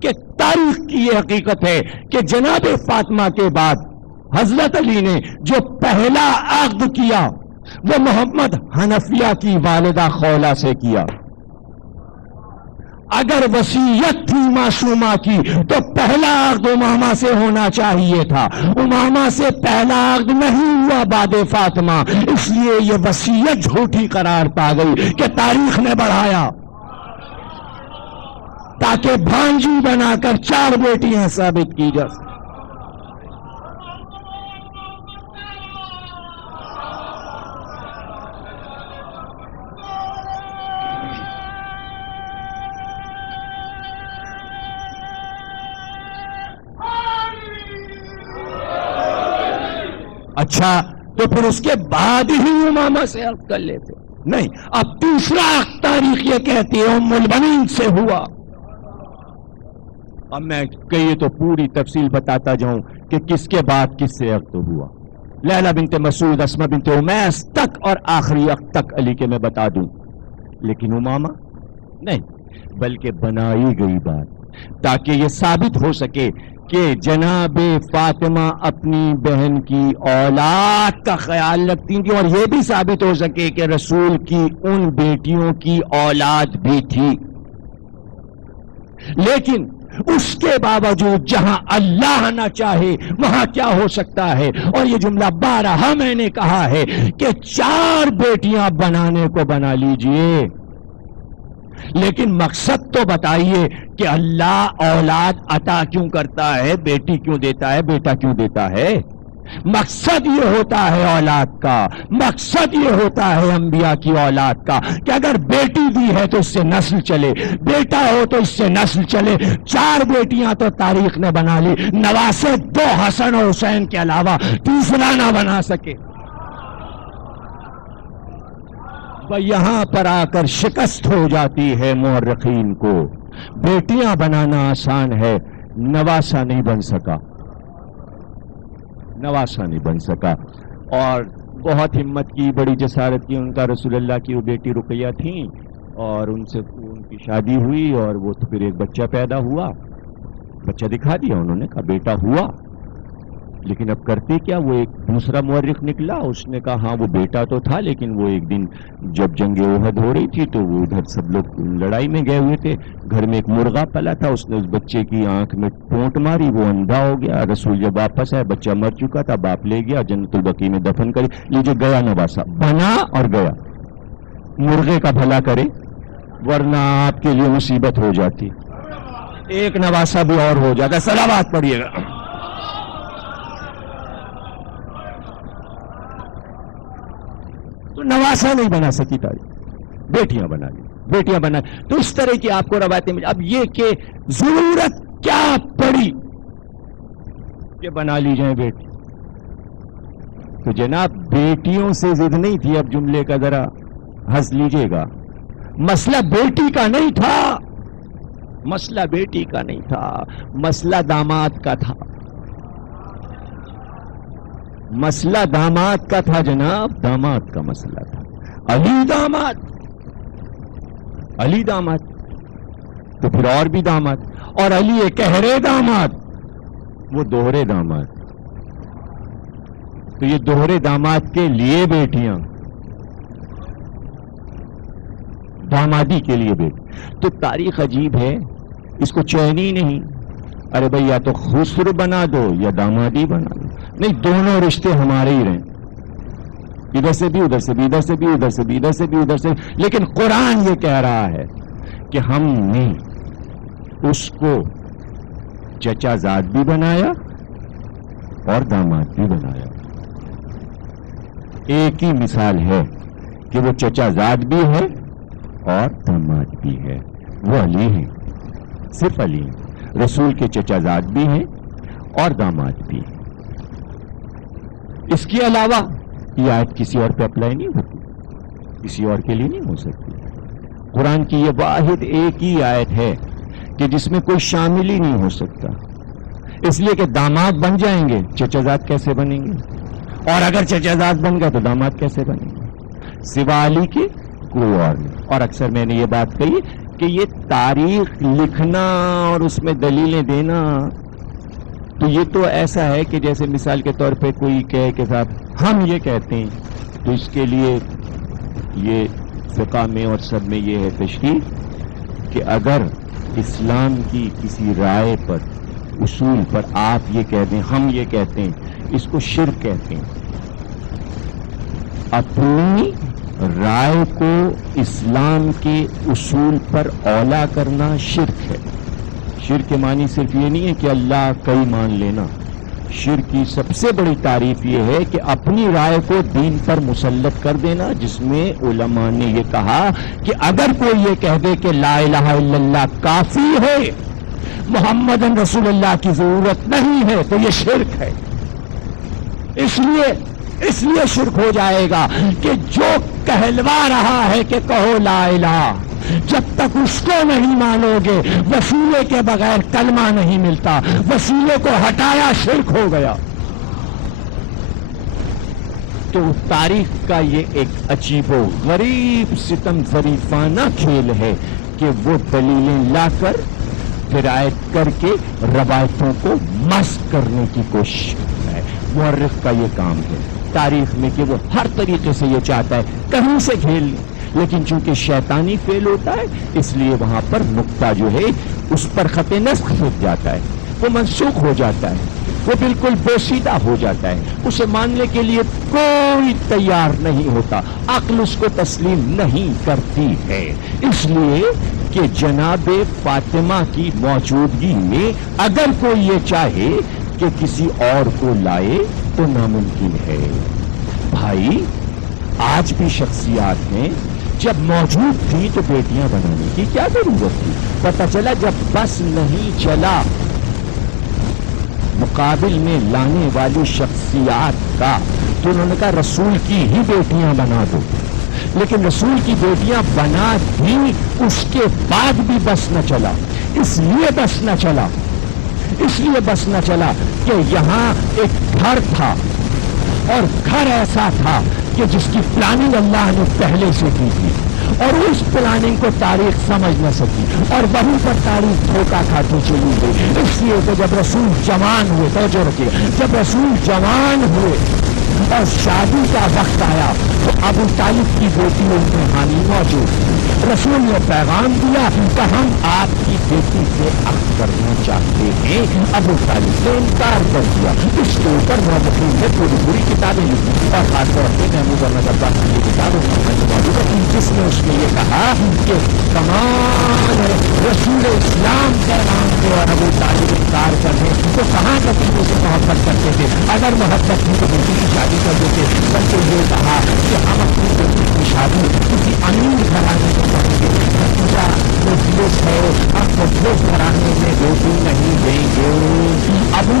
کہ تاریخ کی یہ حقیقت ہے کہ جناب فاطمہ کے بعد حضرت علی نے جو پہلا عقد کیا وہ محمد حنفیہ کی والدہ خولہ سے کیا. اگر وصیت تھی معصومہ کی تو پہلا عقد امامہ سے ہونا چاہیے تھا. امامہ سے پہلا عقد نہیں ہوا بعد فاطمہ، اس لیے یہ وصیت جھوٹی قرار پا گئی کہ تاریخ نے بڑھایا تاکہ بھانجی بنا کر 4 بیٹیاں ثابت کی جا سکیں. اچھا تو پھر اس کے بعد ہی امامہ سے عقد کر لیتے؟ نہیں. اب دوسرا عقد تاریخ یہ کہتی ہے ام البنین سے ہوا. اب میں کہیے تو پوری تفصیل بتاتا جاؤں کہ کس کے بعد کس سے عقد ہوا. لیلا بنت مسعود، اسماء بنت امیس تک اور آخری عقد تک علی کے میں بتا دوں، لیکن امامہ نہیں. بلکہ بنائی گئی بات تاکہ یہ ثابت ہو سکے کہ جناب فاطمہ اپنی بہن کی اولاد کا خیال رکھتی تھی، اور یہ بھی ثابت ہو سکے کہ رسول کی ان بیٹیوں کی اولاد بھی تھی. لیکن اس کے باوجود جہاں اللہ نہ چاہے وہاں کیا ہو سکتا ہے. اور یہ جملہ 12 میں نے کہا ہے کہ 4 بیٹیاں بنانے کو بنا لیجئے، لیکن مقصد تو بتائیے کہ اللہ اولاد عطا کیوں کرتا ہے، بیٹی کیوں دیتا ہے، بیٹا کیوں دیتا ہے. مقصد یہ ہوتا ہے اولاد کا، مقصد یہ ہوتا ہے انبیاء کی اولاد کا کہ اگر بیٹی دی ہے تو اس سے نسل چلے، بیٹا ہو تو اس سے نسل چلے. 4 بیٹیاں تو تاریخ نے بنا لی، نواسے 2 حسن اور حسین کے علاوہ تیسرا نہ بنا سکے. یہاں پر آ کر شکست ہو جاتی ہے مورخین کو. بیٹیاں بنانا آسان ہے، نواسا نہیں بن سکا، نواسا نہیں بن سکا. اور بہت ہمت کی، بڑی جسارت کی. ان کا رسول اللہ کی وہ بیٹی رقیہ تھیں اور ان سے ان کی شادی ہوئی اور وہ تو پھر ایک بچہ پیدا ہوا. بچہ دکھا دیا انہوں نے، کہا بیٹا ہوا. لیکن اب کرتے کیا، وہ ایک دوسرا مورخ نکلا، اس نے کہا ہاں وہ بیٹا تو تھا، لیکن وہ ایک دن جب جنگ احد ہو رہی تھی تو وہ ادھر سب لوگ لڑائی میں گئے ہوئے تھے، گھر میں ایک مرغا پلا تھا، اس نے اس بچے کی آنکھ میں ٹونٹ ماری، وہ اندھا ہو گیا. رسول جب واپس آئے بچہ مر چکا تھا، باپ لے گیا جنت البقیع میں دفن کری. لیجیے گیا نواسا، بنا اور گیا. مرغے کا بھلا کرے ورنہ آپ کے لیے مصیبت ہو جاتی. ایک نواسا بھی اور ہو جاتا. صلوات پڑھیے گا. تو نواسا نہیں بنا سکی تاریخ، بیٹیاں بنا لی، بیٹیاں بنا. تو اس طرح کی آپ کو روایتیں ملی. اب یہ کہ ضرورت کیا پڑی کہ بنا لی جائیں بیٹی، تو جناب بیٹیوں سے ضد نہیں تھی. اب جملے کا ذرا ہنس لیجئے گا. مسئلہ بیٹی کا نہیں تھا, مسئلہ بیٹی کا نہیں تھا, مسئلہ داماد کا تھا. مسئلہ داماد کا تھا جناب, داماد کا مسئلہ تھا. علی داماد, علی داماد تو پھر اور بھی داماد, اور علی کہرے داماد, وہ دوہرے داماد. تو یہ دوہرے داماد کے لیے بیٹیاں, دامادی کے لیے بیٹی. تو تاریخ عجیب ہے, اس کو چین ہی نہیں. ارے بھائی یا تو خسر بنا دو یا دامادی بنا دو, نہیں دونوں رشتے ہمارے ہی رہیں, ادھر سے بھی ادھر سے بھی, ادھر سے بھی ادھر سے بھی, ادھر سے بھی ادھر سے. لیکن قرآن یہ کہہ رہا ہے کہ ہم نے اس کو چچا زاد بھی بنایا اور داماد بھی بنایا. ایک ہی مثال ہے کہ وہ چچا زاد بھی ہے اور داماد بھی ہے, وہ علی ہیں, صرف علی ہیں. رسول کے چچا زاد بھی ہیں اور داماد بھی ہیں. اس کے علاوہ یہ آیت کسی اور پہ اپلائی نہیں ہوتی, کسی اور کے لیے نہیں ہو سکتی. قرآن کی یہ واحد ایک ہی آیت ہے کہ جس میں کوئی شامل ہی نہیں ہو سکتا. اس لیے کہ داماد بن جائیں گے, چچا زاد کیسے بنیں گے؟ اور اگر چچا زاد بن گئے تو داماد کیسے بنیں گے؟ سوا علی کے کوئی اور نہیں. اور اکثر میں نے یہ بات کہی کہ یہ تاریخ لکھنا اور اس میں دلیلیں دینا تو یہ تو ایسا ہے کہ جیسے مثال کے طور پہ کوئی کہے کہ صاحب ہم یہ کہتے ہیں, تو اس کے لیے یہ فقہ میں اور سب میں یہ ہے تشریح کہ اگر اسلام کی کسی رائے پر, اصول پر آپ یہ کہہ دیں ہم یہ کہتے ہیں, اس کو شرک کہتے ہیں. اپنی رائے کو اسلام کے اصول پر اولا کرنا شرک ہے. شرک کے معنی صرف یہ نہیں ہے کہ اللہ کئی مان لینا. شرک کی سب سے بڑی تعریف یہ ہے کہ اپنی رائے کو دین پر مسلط کر دینا, جس میں علماء نے یہ کہا کہ اگر کوئی یہ کہہ دے کہ لا الہ الا اللہ کافی ہے, محمد رسول اللہ کی ضرورت نہیں ہے, تو یہ شرک ہے. اس لیے شرک ہو جائے گا کہ جو کہلوا رہا ہے کہ کہو لا الہ, جب تک اس کو نہیں مانو گے وسیلے کے بغیر کلمہ نہیں ملتا. وسیلے کو ہٹایا شرک ہو گیا. تو تاریخ کا یہ ایک عجیب و غریب ستم ظریفانہ کھیل ہے کہ وہ دلیلیں لا کر درایت کر کے روایتوں کو مسخ کرنے کی کوشش کرتا ہے. مورخ کا یہ کام ہے تاریخ میں کہ وہ ہر طریقے سے یہ چاہتا ہے کہیں سے کھیل لے, لیکن چونکہ شیطانی فعل ہوتا ہے اس لیے وہاں پر نقطہ جو ہے اس پر خط نسخ ہو جاتا ہے, وہ منسوخ ہو جاتا ہے, وہ بالکل بوسیدہ ہو جاتا ہے. اسے ماننے کے لیے کوئی تیار نہیں ہوتا, عقل اس کو تسلیم نہیں کرتی ہے. اس لیے کہ جناب فاطمہ کی موجودگی میں اگر کوئی یہ چاہے کہ کسی اور کو لائے تو ناممکن ہے. بھائی آج بھی شخصیات ہیں, جب موجود تھی تو بیٹیاں بنانے کی کیا ضرورت تھی؟ پتہ چلا جب بس نہیں چلا مقابل میں لانے والی شخصیات کا, تو انہوں نے کہا رسول کی ہی بیٹیاں بنا دو. لیکن رسول کی بیٹیاں بنا دی, اس کے بعد بھی بس نہ چلا. اس لیے بس نہ چلا کہ یہاں ایک گھر تھا, اور گھر ایسا تھا کہ جس کی پلاننگ اللہ نے پہلے سے کی تھی, اور اس پلاننگ کو تاریخ سمجھ نہ سکی, اور وہیں پر تاریخ دھوکہ کھاتی چلی گئی. اس لیے کہ جب رسول جوان ہوئے, توجہ رکھیے, جب رسول جوان ہوئے اور شادی کا وقت آیا تو ابو طالب کی بیٹی میں ہانی موجود. رسول نے پیغام دیا کہ ہم آپ کی بیٹی سے عقد کرنا چاہتے ہیں. ابو طالب نے انکار کر دیا. اس کے اوپر مورخین نے پوری کتابیں لکھی, اور خاص طور سے محمود احمد عباس کی یہ کتاب موجود ہے, جس میں اس نے یہ کہا کہ کمال رسول اسلام پیغام دے اور ابو طالب انکار کر دیں, تو کہاں تک ان سے محبت کرتے تھے؟ اگر محبت تھی تو بیٹی کی شادی کر دیتے. بلکہ یہ کہا کہ ہم اپنی بیٹی کی شادی کسی امیر گھرانے کو کریں گے. نتیجہ مجلس ہے, ہم مجلس گھرانے میں بیٹی نہیں دیں گے. ابو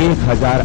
1000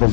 10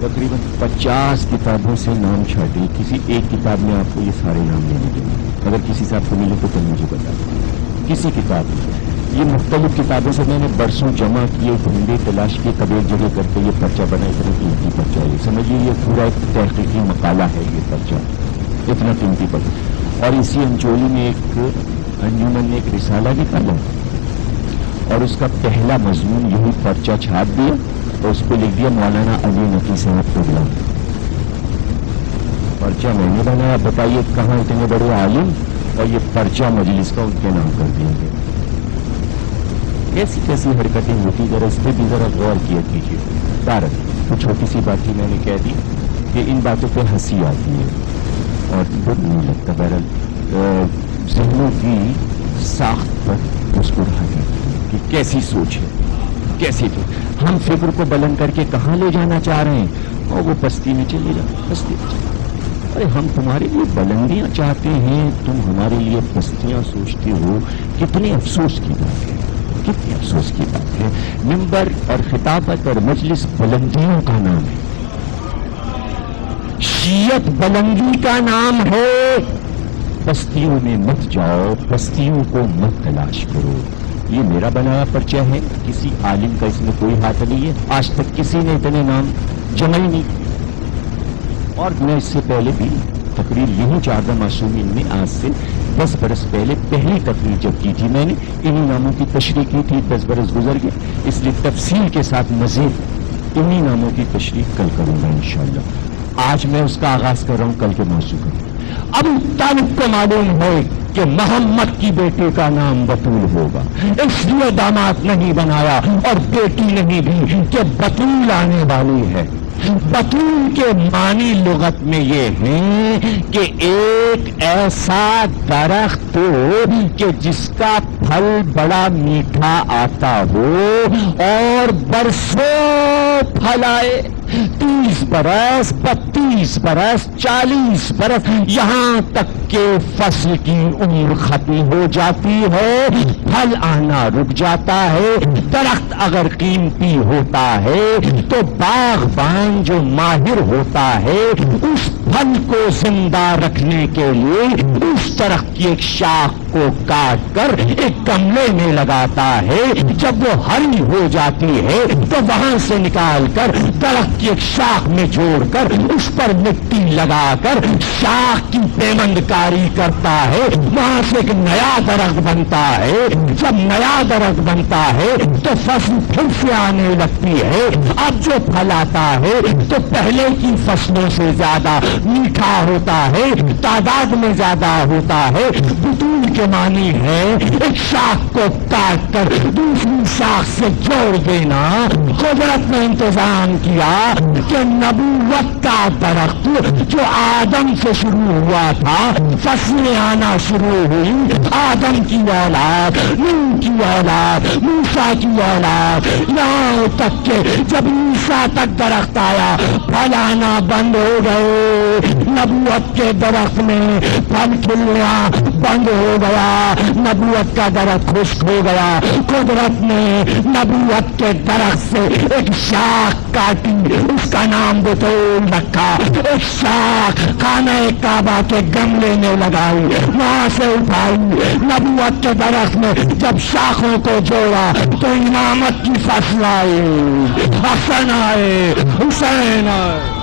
تقریباً 50 کتابوں سے نام چھاٹے، کسی ایک کتاب میں آپ کو یہ سارے نام نہیں ملیں گے. اگر کسی سے آپ کو ملے تو مجھے بتا دیں کسی کتاب میں. یہ مختلف کتابوں سے میں نے برسوں جمع کیے، ڈھونڈے، تلاش کیے، کب ایک جگہ کر کے یہ پرچہ بنا. اتنا قیمتی پرچہ ہے، سمجھیے یہ پورا ایک تحقیقی مقالہ ہے یہ پرچہ، اتنا قیمتی پرچہ. اور اسی انجولی میں ایک انجمن نے ایک رسالہ نکالا اور اس کا پہلا مضمون یہی پرچہ چھاپ دیا اور اس پہ لکھ دیا مولانا علی نقی صاحب قبلہ. پرچہ میں نے بنایا، بتائیے کہاں اتنے بڑے عالم اور یہ پرچہ مجلس کا ان کے نام کر دیا گیا. کیسی کیسی حرکتیں ہوتی، ذرا اس پہ بھی ذرا غور کیا کیجیے. دارت تو چھوٹی سی بات ہی میں نے کہہ دی کہ ان باتوں پہ ہنسی آتی ہے اور بہت نہیں لگتا. بہرحال ذہنوں کی ساخت پر مسکرا کرتی ہے کہ کیسی سوچ ہے، کیسی تو ہم فکر کو بلند کر کے کہاں لے جانا چاہ رہے ہیں اور وہ پستی میں چلے جاتے، پستی میں چلے. ارے ہم تمہارے لیے بلندیاں چاہتے ہیں، تم ہمارے لیے پستیاں سوچتے ہو. کتنے افسوس کی بات ہے، کتنے افسوس کی بات ہے. ممبر اور خطابت اور مجلس بلندیوں کا نام ہے، شیعت بلندی کا نام ہے. پستیوں میں مت جاؤ، پستیوں کو مت تلاش کرو. یہ میرا بنایا پرچہ ہے، کسی عالم کا اس میں کوئی ہاتھ نہیں ہے. آج تک کسی نے اتنے نام جمع ہی نہیں. اور میں اس سے پہلے بھی تقریر یہیں چارگاہ معصومین میں آج سے 10 برس پہلے پہلی تقریر جب کی تھی میں نے انہی ناموں کی تشریح کی تھی. 10 برس گزر گئے، اس لیے تفصیل کے ساتھ مزید انہی ناموں کی تشریح کل کروں گا انشاءاللہ. آج میں اس کا آغاز کر رہا ہوں، کل کے موضوع کا. ابو طالب کو معلوم ہے کہ محمد کی بیٹی کا نام بطول ہوگا، اس لیے داماد نہیں بنایا اور بیٹی نہیں بھی کہ بطول آنے والی ہے. بطول کے معنی لغت میں یہ ہے کہ ایک ایسا درخت ہو کہ جس کا پھل بڑا میٹھا آتا ہو اور برسوں پھل آئے. 30 برس، 32 برس، 40 برس، یہاں تک کہ فصل کی عمر ختم ہو جاتی ہے، پھل آنا رک جاتا ہے. درخت اگر قیمتی ہوتا ہے تو باغبان جو ماہر ہوتا ہے اس پھل کو زندہ رکھنے کے لیے اس درخت کی ایک شاخ کو کاٹ کر ایک گملے میں لگاتا ہے. جب وہ ہری ہو جاتی ہے تو وہاں سے نکال کر درخت کی ایک شاخ میں جوڑ کر اس پر مٹی لگا کر شاخ کی پیمند کاری کرتا ہے. وہاں سے ایک نیا درخت بنتا ہے. جب نیا درخت بنتا ہے تو فصل پھر سے آنے لگتی ہے. اب جو پھل آتا ہے تو پہلے کی فصلوں سے زیادہ میٹھا ہوتا ہے، تعداد میں زیادہ ہوتا ہے. بطول کے معنی ہے ایک شاخ کو کاٹ کر دوسری شاخ سے جوڑ دینا. قدرت نے انتظام کیا کہ نبوت کا درخت جو آدم سے شروع ہوا تھا، فصلیں آنا شروع ہوئی. آدم کی اولاد، نوح کی اولاد، موسیٰ کی اولاد، یہاں تک کہ جب عیسیٰ تک درخت آیا پھل آنا بند ہو گئے. نبوت کے درخت میں پھل کھلنا بند ہو گیا، نبوت کا درخت خشک ہو گیا. قدرت نے نبوت کے درخت سے ایک شاخ کاٹی، اس کا نام بطول رکھا. ایک شاخ خانہ کعبہ کے گملے میں لگائی، وہاں سے اٹھائی. نبوت کے درخت میں جب شاخوں کو جوڑا تو امامت کی فصل آئی، حسن آئے، حسین آئے.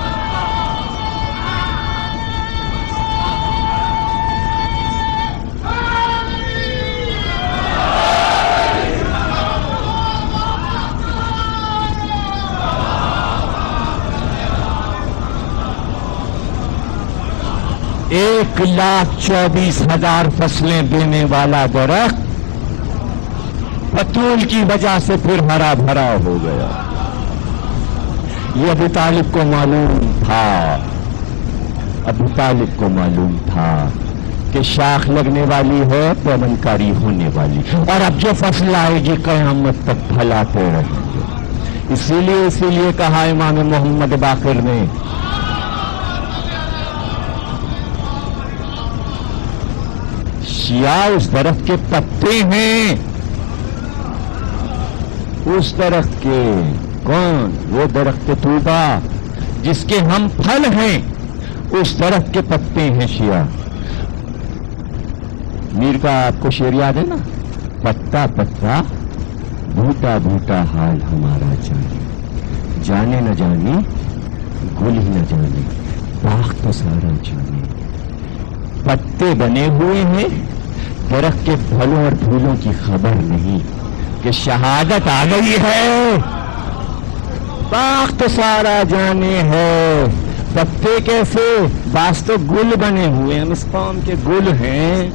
ایک 1,24,000 فصلیں دینے والا درخت بطول کی وجہ سے پھر ہرا بھرا ہو گیا. یہ ابو طالب کو معلوم تھا، ابو طالب کو معلوم تھا کہ شاخ لگنے والی ہے پیمند کاری ہونے والی، اور اب جو فصل آئے گی قیامت تک پھل آتے رہیں گے. اسی لیے کہا امام محمد باقر نے شیعہ اس درخت کے پتے ہیں، اس درخت کے. کون؟ وہ درخت طوبہ جس کے ہم پھل ہیں اس درخت کے پتے ہیں شیعہ. میر کا آپ کو شعر یاد ہے نا؟ پتا پتا بھوٹا بھوٹا حال ہمارا جانے، جانے نہ جانے گل ہی نہ جانے، باغ تو سارا جانے. پتے بنے ہوئے ہیں، درخت کے پھلوں اور پھولوں کی خبر نہیں کہ شہادت آ گئی ہے. باغ تو سارا جانے ہے، پتے کیسے؟ باس تو گل بنے ہوئے، ہم اس قوم کے گل ہیں.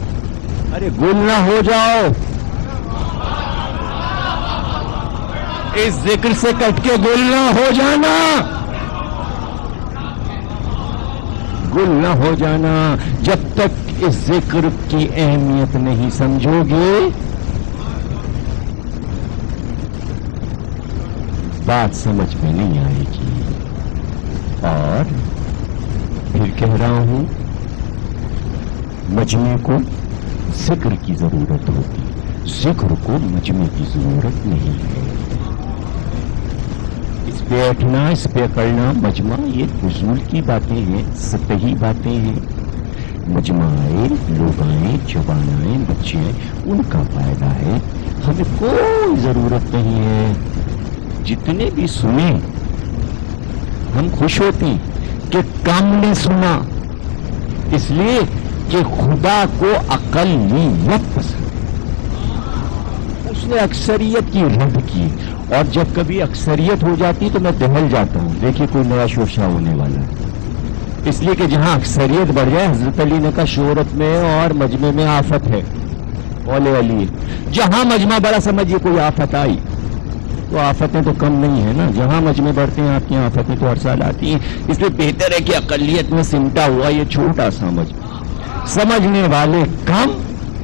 ارے گل نہ ہو جاؤ، اس ذکر سے کٹ کے گل نہ ہو جانا، گل نہ ہو جانا. جب تک اس ذکر کی اہمیت نہیں سمجھو گے بات سمجھ میں نہیں آئے گی. اور پھر کہہ رہا ہوں، مجمع کو ذکر کی ضرورت ہوتی، ذکر کو مجمع کی ضرورت نہیں ہے. اس پہ اٹھنا، اس پہ کرنا، مجمع یہ فضول کی باتیں ہیں، سطحی باتیں ہیں. مجمع آئے، لوگ آئیں، جوان آئیں، بچے آئیں، ان کا فائدہ ہے، ہمیں کوئی ضرورت نہیں ہے. جتنے بھی سنیں ہم خوش ہوتے ہیں کہ کم نے سنا، اس لیے کہ خدا کو اقلیت پسند، اس نے اکثریت کی رد کی. اور جب کبھی اکثریت ہو جاتی تو میں دہل جاتا ہوں، دیکھیے کوئی نیا شورشا ہونے والا ہے. اس لیے کہ جہاں اکثریت بڑھ جائے، حضرت علی نے کہا شہرت میں اور مجمع میں آفت ہے. اولے علی جہاں مجمع بڑا سمجھیے کوئی آفت آئی تو آفتیں تو کم نہیں ہے نا. جہاں مجمع بڑھتے ہیں آپ کی آفتیں تو ہر سال آتی ہیں. اس لیے بہتر ہے کہ اقلیت میں سمٹا ہوا یہ چھوٹا سا مجمع، سمجھنے والے کم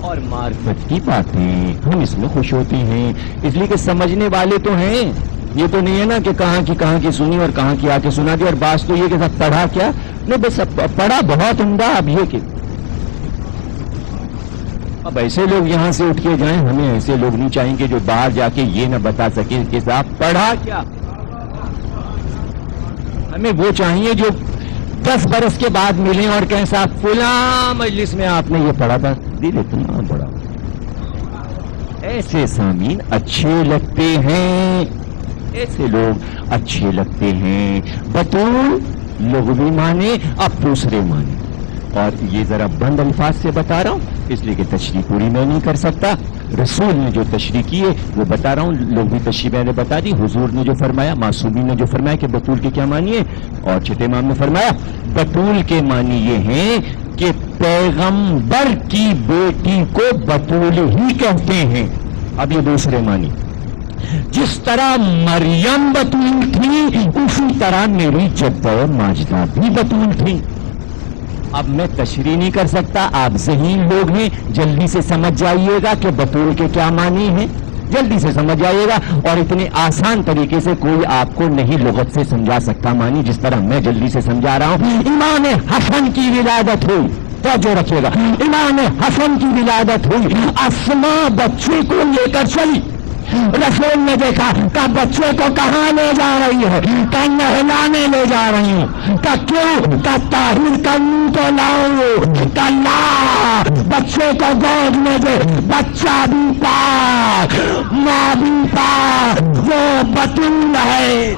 اور معرفت کی باتیں، ہم اس میں خوش ہوتے ہیں. اس لیے کہ سمجھنے والے تو ہیں، یہ تو نہیں ہے نا کہ کہاں کی سنی اور کہاں کی آ کے سنا دی. اور بات تو یہ کہ سب پڑھا کیا نہیں، بس پڑھا بہت عمدہ. اب یہ کہ اب ایسے لوگ یہاں سے اٹھ کے جائیں، ہمیں ایسے لوگ نہیں چاہیں گے جو باہر جا کے یہ نہ بتا سکے کہ صاحب پڑھا کیا. ہمیں وہ چاہیے جو 10 برس کے بعد ملیں اور کہیں صاحب فلاں مجلس میں آپ نے یہ پڑھا تھا، دل اتنا بڑا. ایسے سامعین اچھے لگتے ہیں، ایسے لوگ اچھے لگتے ہیں. بطول لغوی معنی، اب دوسرے معنی. اور یہ ذرا بند الفاظ سے بتا رہا ہوں اس لیے کہ تشریح پوری میں نہیں کر سکتا. رسول نے جو تشریح کی ہے وہ بتا رہا ہوں، لغوی تشریح میں نے بتا دی. حضور نے جو فرمایا، معصومین نے جو فرمایا کہ بطول کے کیا معنی ہے، اور چھٹے امام نے فرمایا بطول کے معنی یہ ہیں کہ پیغمبر کی بیٹی کو بطول ہی کہتے ہیں. اب یہ دوسرے معنی، جس طرح مریم بطول تھی اسی طرح میری جدہ ماجدہ بھی بطول تھی. اب میں تشریح نہیں کر سکتا، آپ ذہین لوگ ہیں، جلدی سے سمجھ جائیے گا کہ بطول کے کیا معنی ہیں، جلدی سے سمجھ جائیے گا. اور اتنے آسان طریقے سے کوئی آپ کو نہیں لغت سے سمجھا سکتا معنی جس طرح میں جلدی سے سمجھا رہا ہوں. امام حسن کی ولادت ہوئی، توجہ رکھیے گا، امام حسن کی ولادت ہوئی، اسماء بچے کو لے کر چلی. رسول نے دیکھا کہ بچے کو کہاں لے جا رہی ہے، کہ نہلانے لے جا رہی ہوں. کہ کیوں؟ کہ طاہر کروں تو لاؤ. کہ لا، بچے کو گود میں دے، بچہ بھی پاک، ماں بھی پاک، وہ بطول ہے.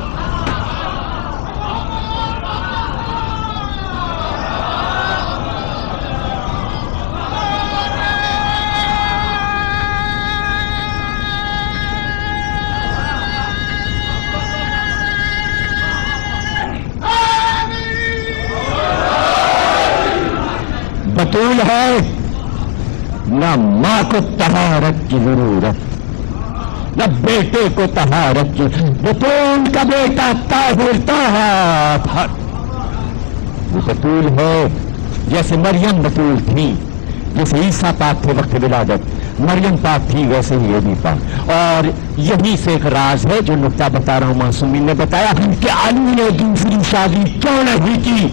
بطول ہے، نہ ماں کو طہارت کی ضرورت، نہ بیٹے کو طہارت کی. بطول کا بیٹا طاہر طاہر، وہ بطول ہے. جیسے مریم بطول تھی، جیسے عیسیٰ پاک تھے وقت ولادت، مریم پاک تھی، ویسے ہی یہ بھی پاک. اور یہی سے ایک راز ہے جو نقطہ بتا رہا ہوں، معصومین نے بتایا کہ علی نے دوسری شادی کیوں نہیں کی.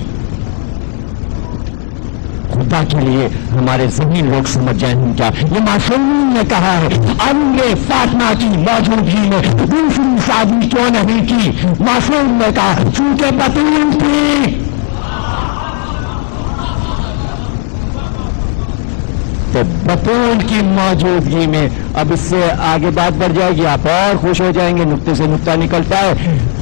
خدا کے لیے ہمارے ذہین لوگ سمجھ جائیں ہم کیا. یہ معصومین نے کہا ہے امر فاطمہ کی موجودگی میں دوسری شادی کیوں نہیں کی. معصوم نے کہا چونکہ بطول تھی. تو بطول کی موجودگی میں اب اس سے آگے بات بڑھ جائے گی, آپ اور خوش ہو جائیں گے. نقطے سے نقطہ نکلتا ہے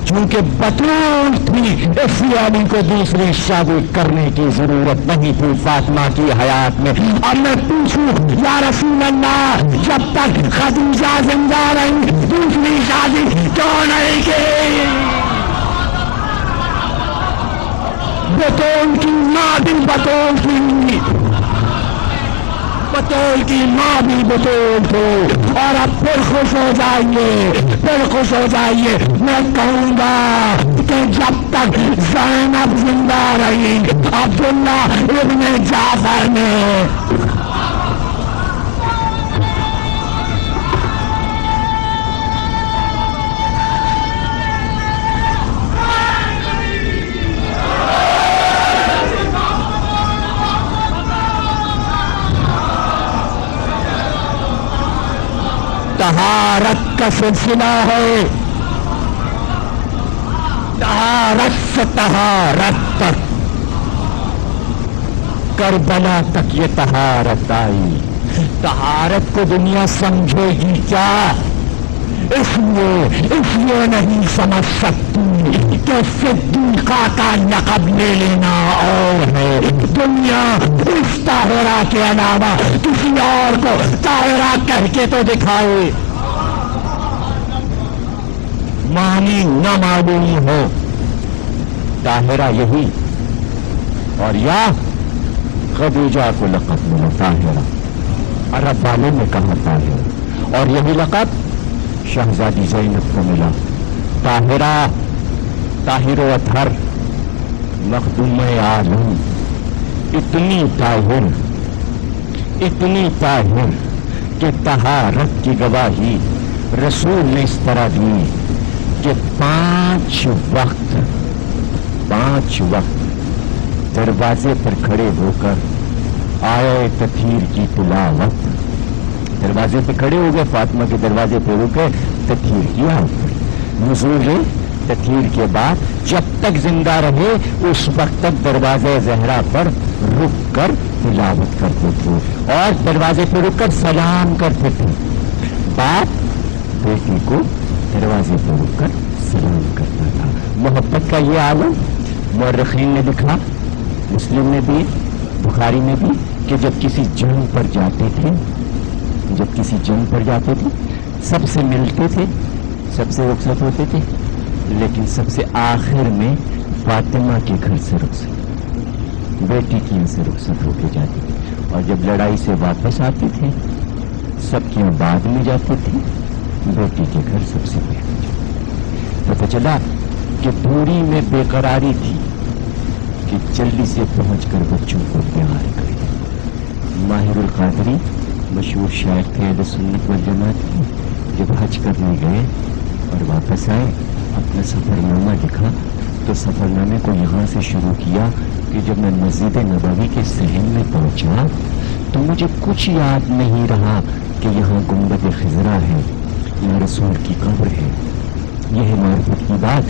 چونکہ بطول تھی اس لیے علی کو دوسری شادی کرنے کی ضرورت نہیں تھی فاطمہ کی حیات میں. اب میں پوچھوں یا رسول اللہ جب تک خدیجہ زندہ رہی دوسری شادی کیوں نہیں کی؟ بطول کی ماں بھی بطول تھی, بطول کی ماں بھی بطول تھی. اور اب پھر خوش ہو جائیے, پھر خوش ہو جائیے. میں کہوں گا کہ جب تک زینب زندہ رہی عبداللہ ابن جعفر نے طہارت کا سلسلہ ہے, طہارت سے طہارت تک, کربلا تک یہ طہارت آئی. طہارت کو دنیا سمجھے گی کیا؟ اس لیے نہیں سمجھ سکتی کہ صدیقہ کا لقب لے لینا اور ہے. دنیا اس طاہرہ کے علاوہ کسی اور کو طاہرہ کہہ کے تو دکھائے, معنی نہ معلوم ہو. طاہرہ یہی, اور یا خدیجہ کو لقب ملا طاہرہ, عرب والوں نے کہا طاہرہ, اور یہی لقب شہزادی زینب کو ملا طاہرہ. طاہر و اطہر مخدومہ عالم, اتنی طاہر کہ طہارت کی گواہی رسول نے اس طرح دی کہ 5 وقت دروازے پر کھڑے ہو کر آئے تطہیر کی تلاوت. دروازے پہ کھڑے ہو گئے, فاطمہ کے دروازے پہ ہو گئے, تطہیر کی آیت. نزول تطہیر کے بعد جب تک زندہ رہے اس وقت تک دروازے زہرا پر رک کر تلاوت کرتے تھے اور دروازے پہ رک کر سلام کرتے تھے. باپ بیٹی کو دروازے پہ رک کر سلام کرتا تھا. محبت کا یہ عالم مورخین نے لکھا, مسلم نے بھی, بخاری میں بھی, کہ جب کسی جنگ پر جاتے تھے سب سے ملتے تھے, سب سے رخصت ہوتے تھے, لیکن سب سے آخر میں فاطمہ کے گھر سے رخصت, بیٹی کی ان سے رخصت ہو کے جاتی تھی. اور جب لڑائی سے واپس آتے تھے سب کی بعد میں جاتے تھے, بیٹی کے گھر سب سے پہلے جاتے. پتہ چلا کہ دوری میں بے قراری تھی کہ جلدی سے پہنچ کر بچوں کو پیار کرے. ماہر القادری مشہور شاعر تھے اہل سنت والجماعت کے, جب حج کرنے گئے اور واپس آئے اپنا سفر نامہ لکھا تو سفر نامے کو یہاں سے شروع کیا کہ جب میں مسجد نبوی کے صحن میں پہنچا تو مجھے کچھ یاد نہیں رہا کہ یہاں گنبد خضرا ہے, یہاں رسول کی قبر ہے. یہ ہے معرفت کی بات.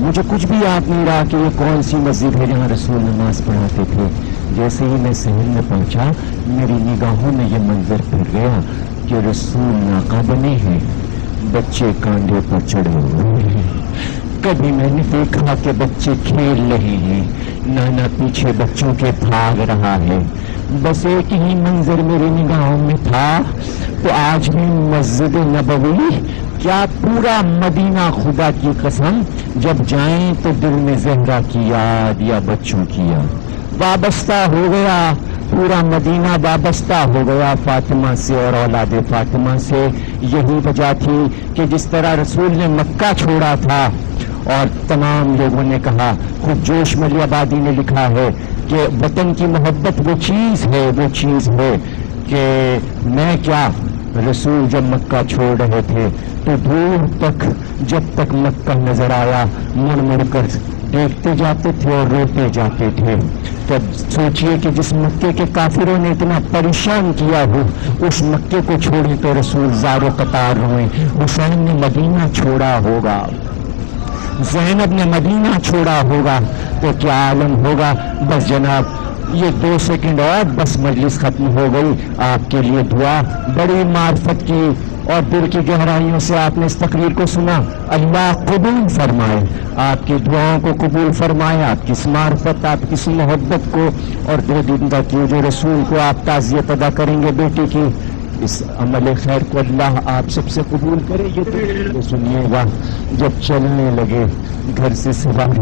مجھے کچھ بھی یاد نہیں رہا کہ یہ کون سی مسجد ہے جہاں رسول نماز پڑھاتے تھے. جیسے ہی میں صحن میں پہنچا میری نگاہوں میں یہ منظر پھر گیا کہ رسول ناقہ بنے ہیں, بچے کاندھے پر چڑھے ہوئے ہیں. کبھی میں نے دیکھا کہ بچے کھیل رہے ہیں, نانا پیچھے بچوں کے بھاگ رہا ہے. بس ایک ہی منظر میری نگاہوں میں تھا. تو آج بھی مسجد نبوی کیا پورا مدینہ خدا کی قسم جب جائیں تو دل میں زہرا کی یاد یا بچوں کی یاد وابستہ ہو گیا. پورا مدینہ وابستہ ہو گیا فاطمہ سے اور اولاد فاطمہ سے. یہی وجہ تھی کہ جس طرح رسول نے مکہ چھوڑا تھا اور تمام لوگوں نے کہا, خود جوش ملی آبادی نے لکھا ہے کہ وطن کی محبت وہ چیز ہے کہ میں کیا, رسول جب مکہ چھوڑ رہے تھے تو دور تک جب تک مکہ نظر آیا مڑ مڑ کر دیکھتے جاتے تھے اور روتے جاتے تھے. تو سوچئے کہ جس مکے کے کافروں نے اتنا پریشان کیا ہو اس مکے کو چھوڑی تو رسول زار و قطار ہوئے. حسین نے مدینہ چھوڑا ہوگا, زینب نے مدینہ چھوڑا ہوگا تو کیا عالم ہوگا. بس جناب یہ 2 سیکنڈ اور بس مجلس ختم ہو گئی. آپ کے لیے دعا, بڑی معرفت کی اور دل کی گہرائیوں سے آپ نے اس تقریر کو سنا. اللہ قبول فرمائے, آپ کی دعاؤں کو قبول فرمائے, آپ کی اس معرفت, آپ کی اس محبت کو اور 2 دن تک یہ جو رسول کو آپ تعزیت ادا کریں گے بیٹے کی, اس عمل خیر کو اللہ آپ سب سے قبول کرے. یہ تو سنیے گا جب چلنے لگے گھر سے سواری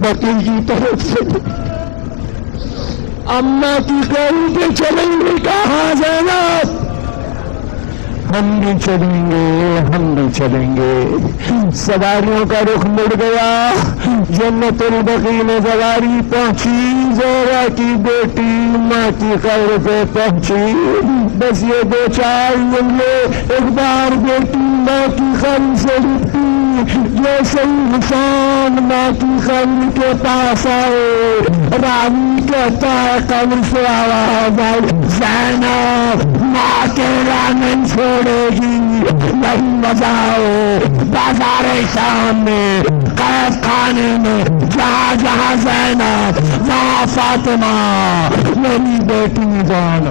بقی کی طرف سے اماں کی گاڑی پہ چلیں گے کہاں زینب؟ ہم بھی چلیں گے, ہم بھی چلیں گے. سواریوں کا رخ مڑ گیا, جنت البقیع میں سواری پہنچی, زہرا کی بیٹی ماں کی قبر پہ پہنچی. بس یہ 2-4 جملے ایک بار بیٹی ماں کی قبر سے اٹھتی, جیسے ہی حسین ماں کی قبر کے پاس آئے, راوی کہتا ہے قبر سے آواز آئی, زینب ماں کے رامن چھوڑے گی نہیں, بجاؤ بازار شام میں, قید خانے میں, جہاں جہاں زینب وہاں فاطمہ میری بیٹی جان.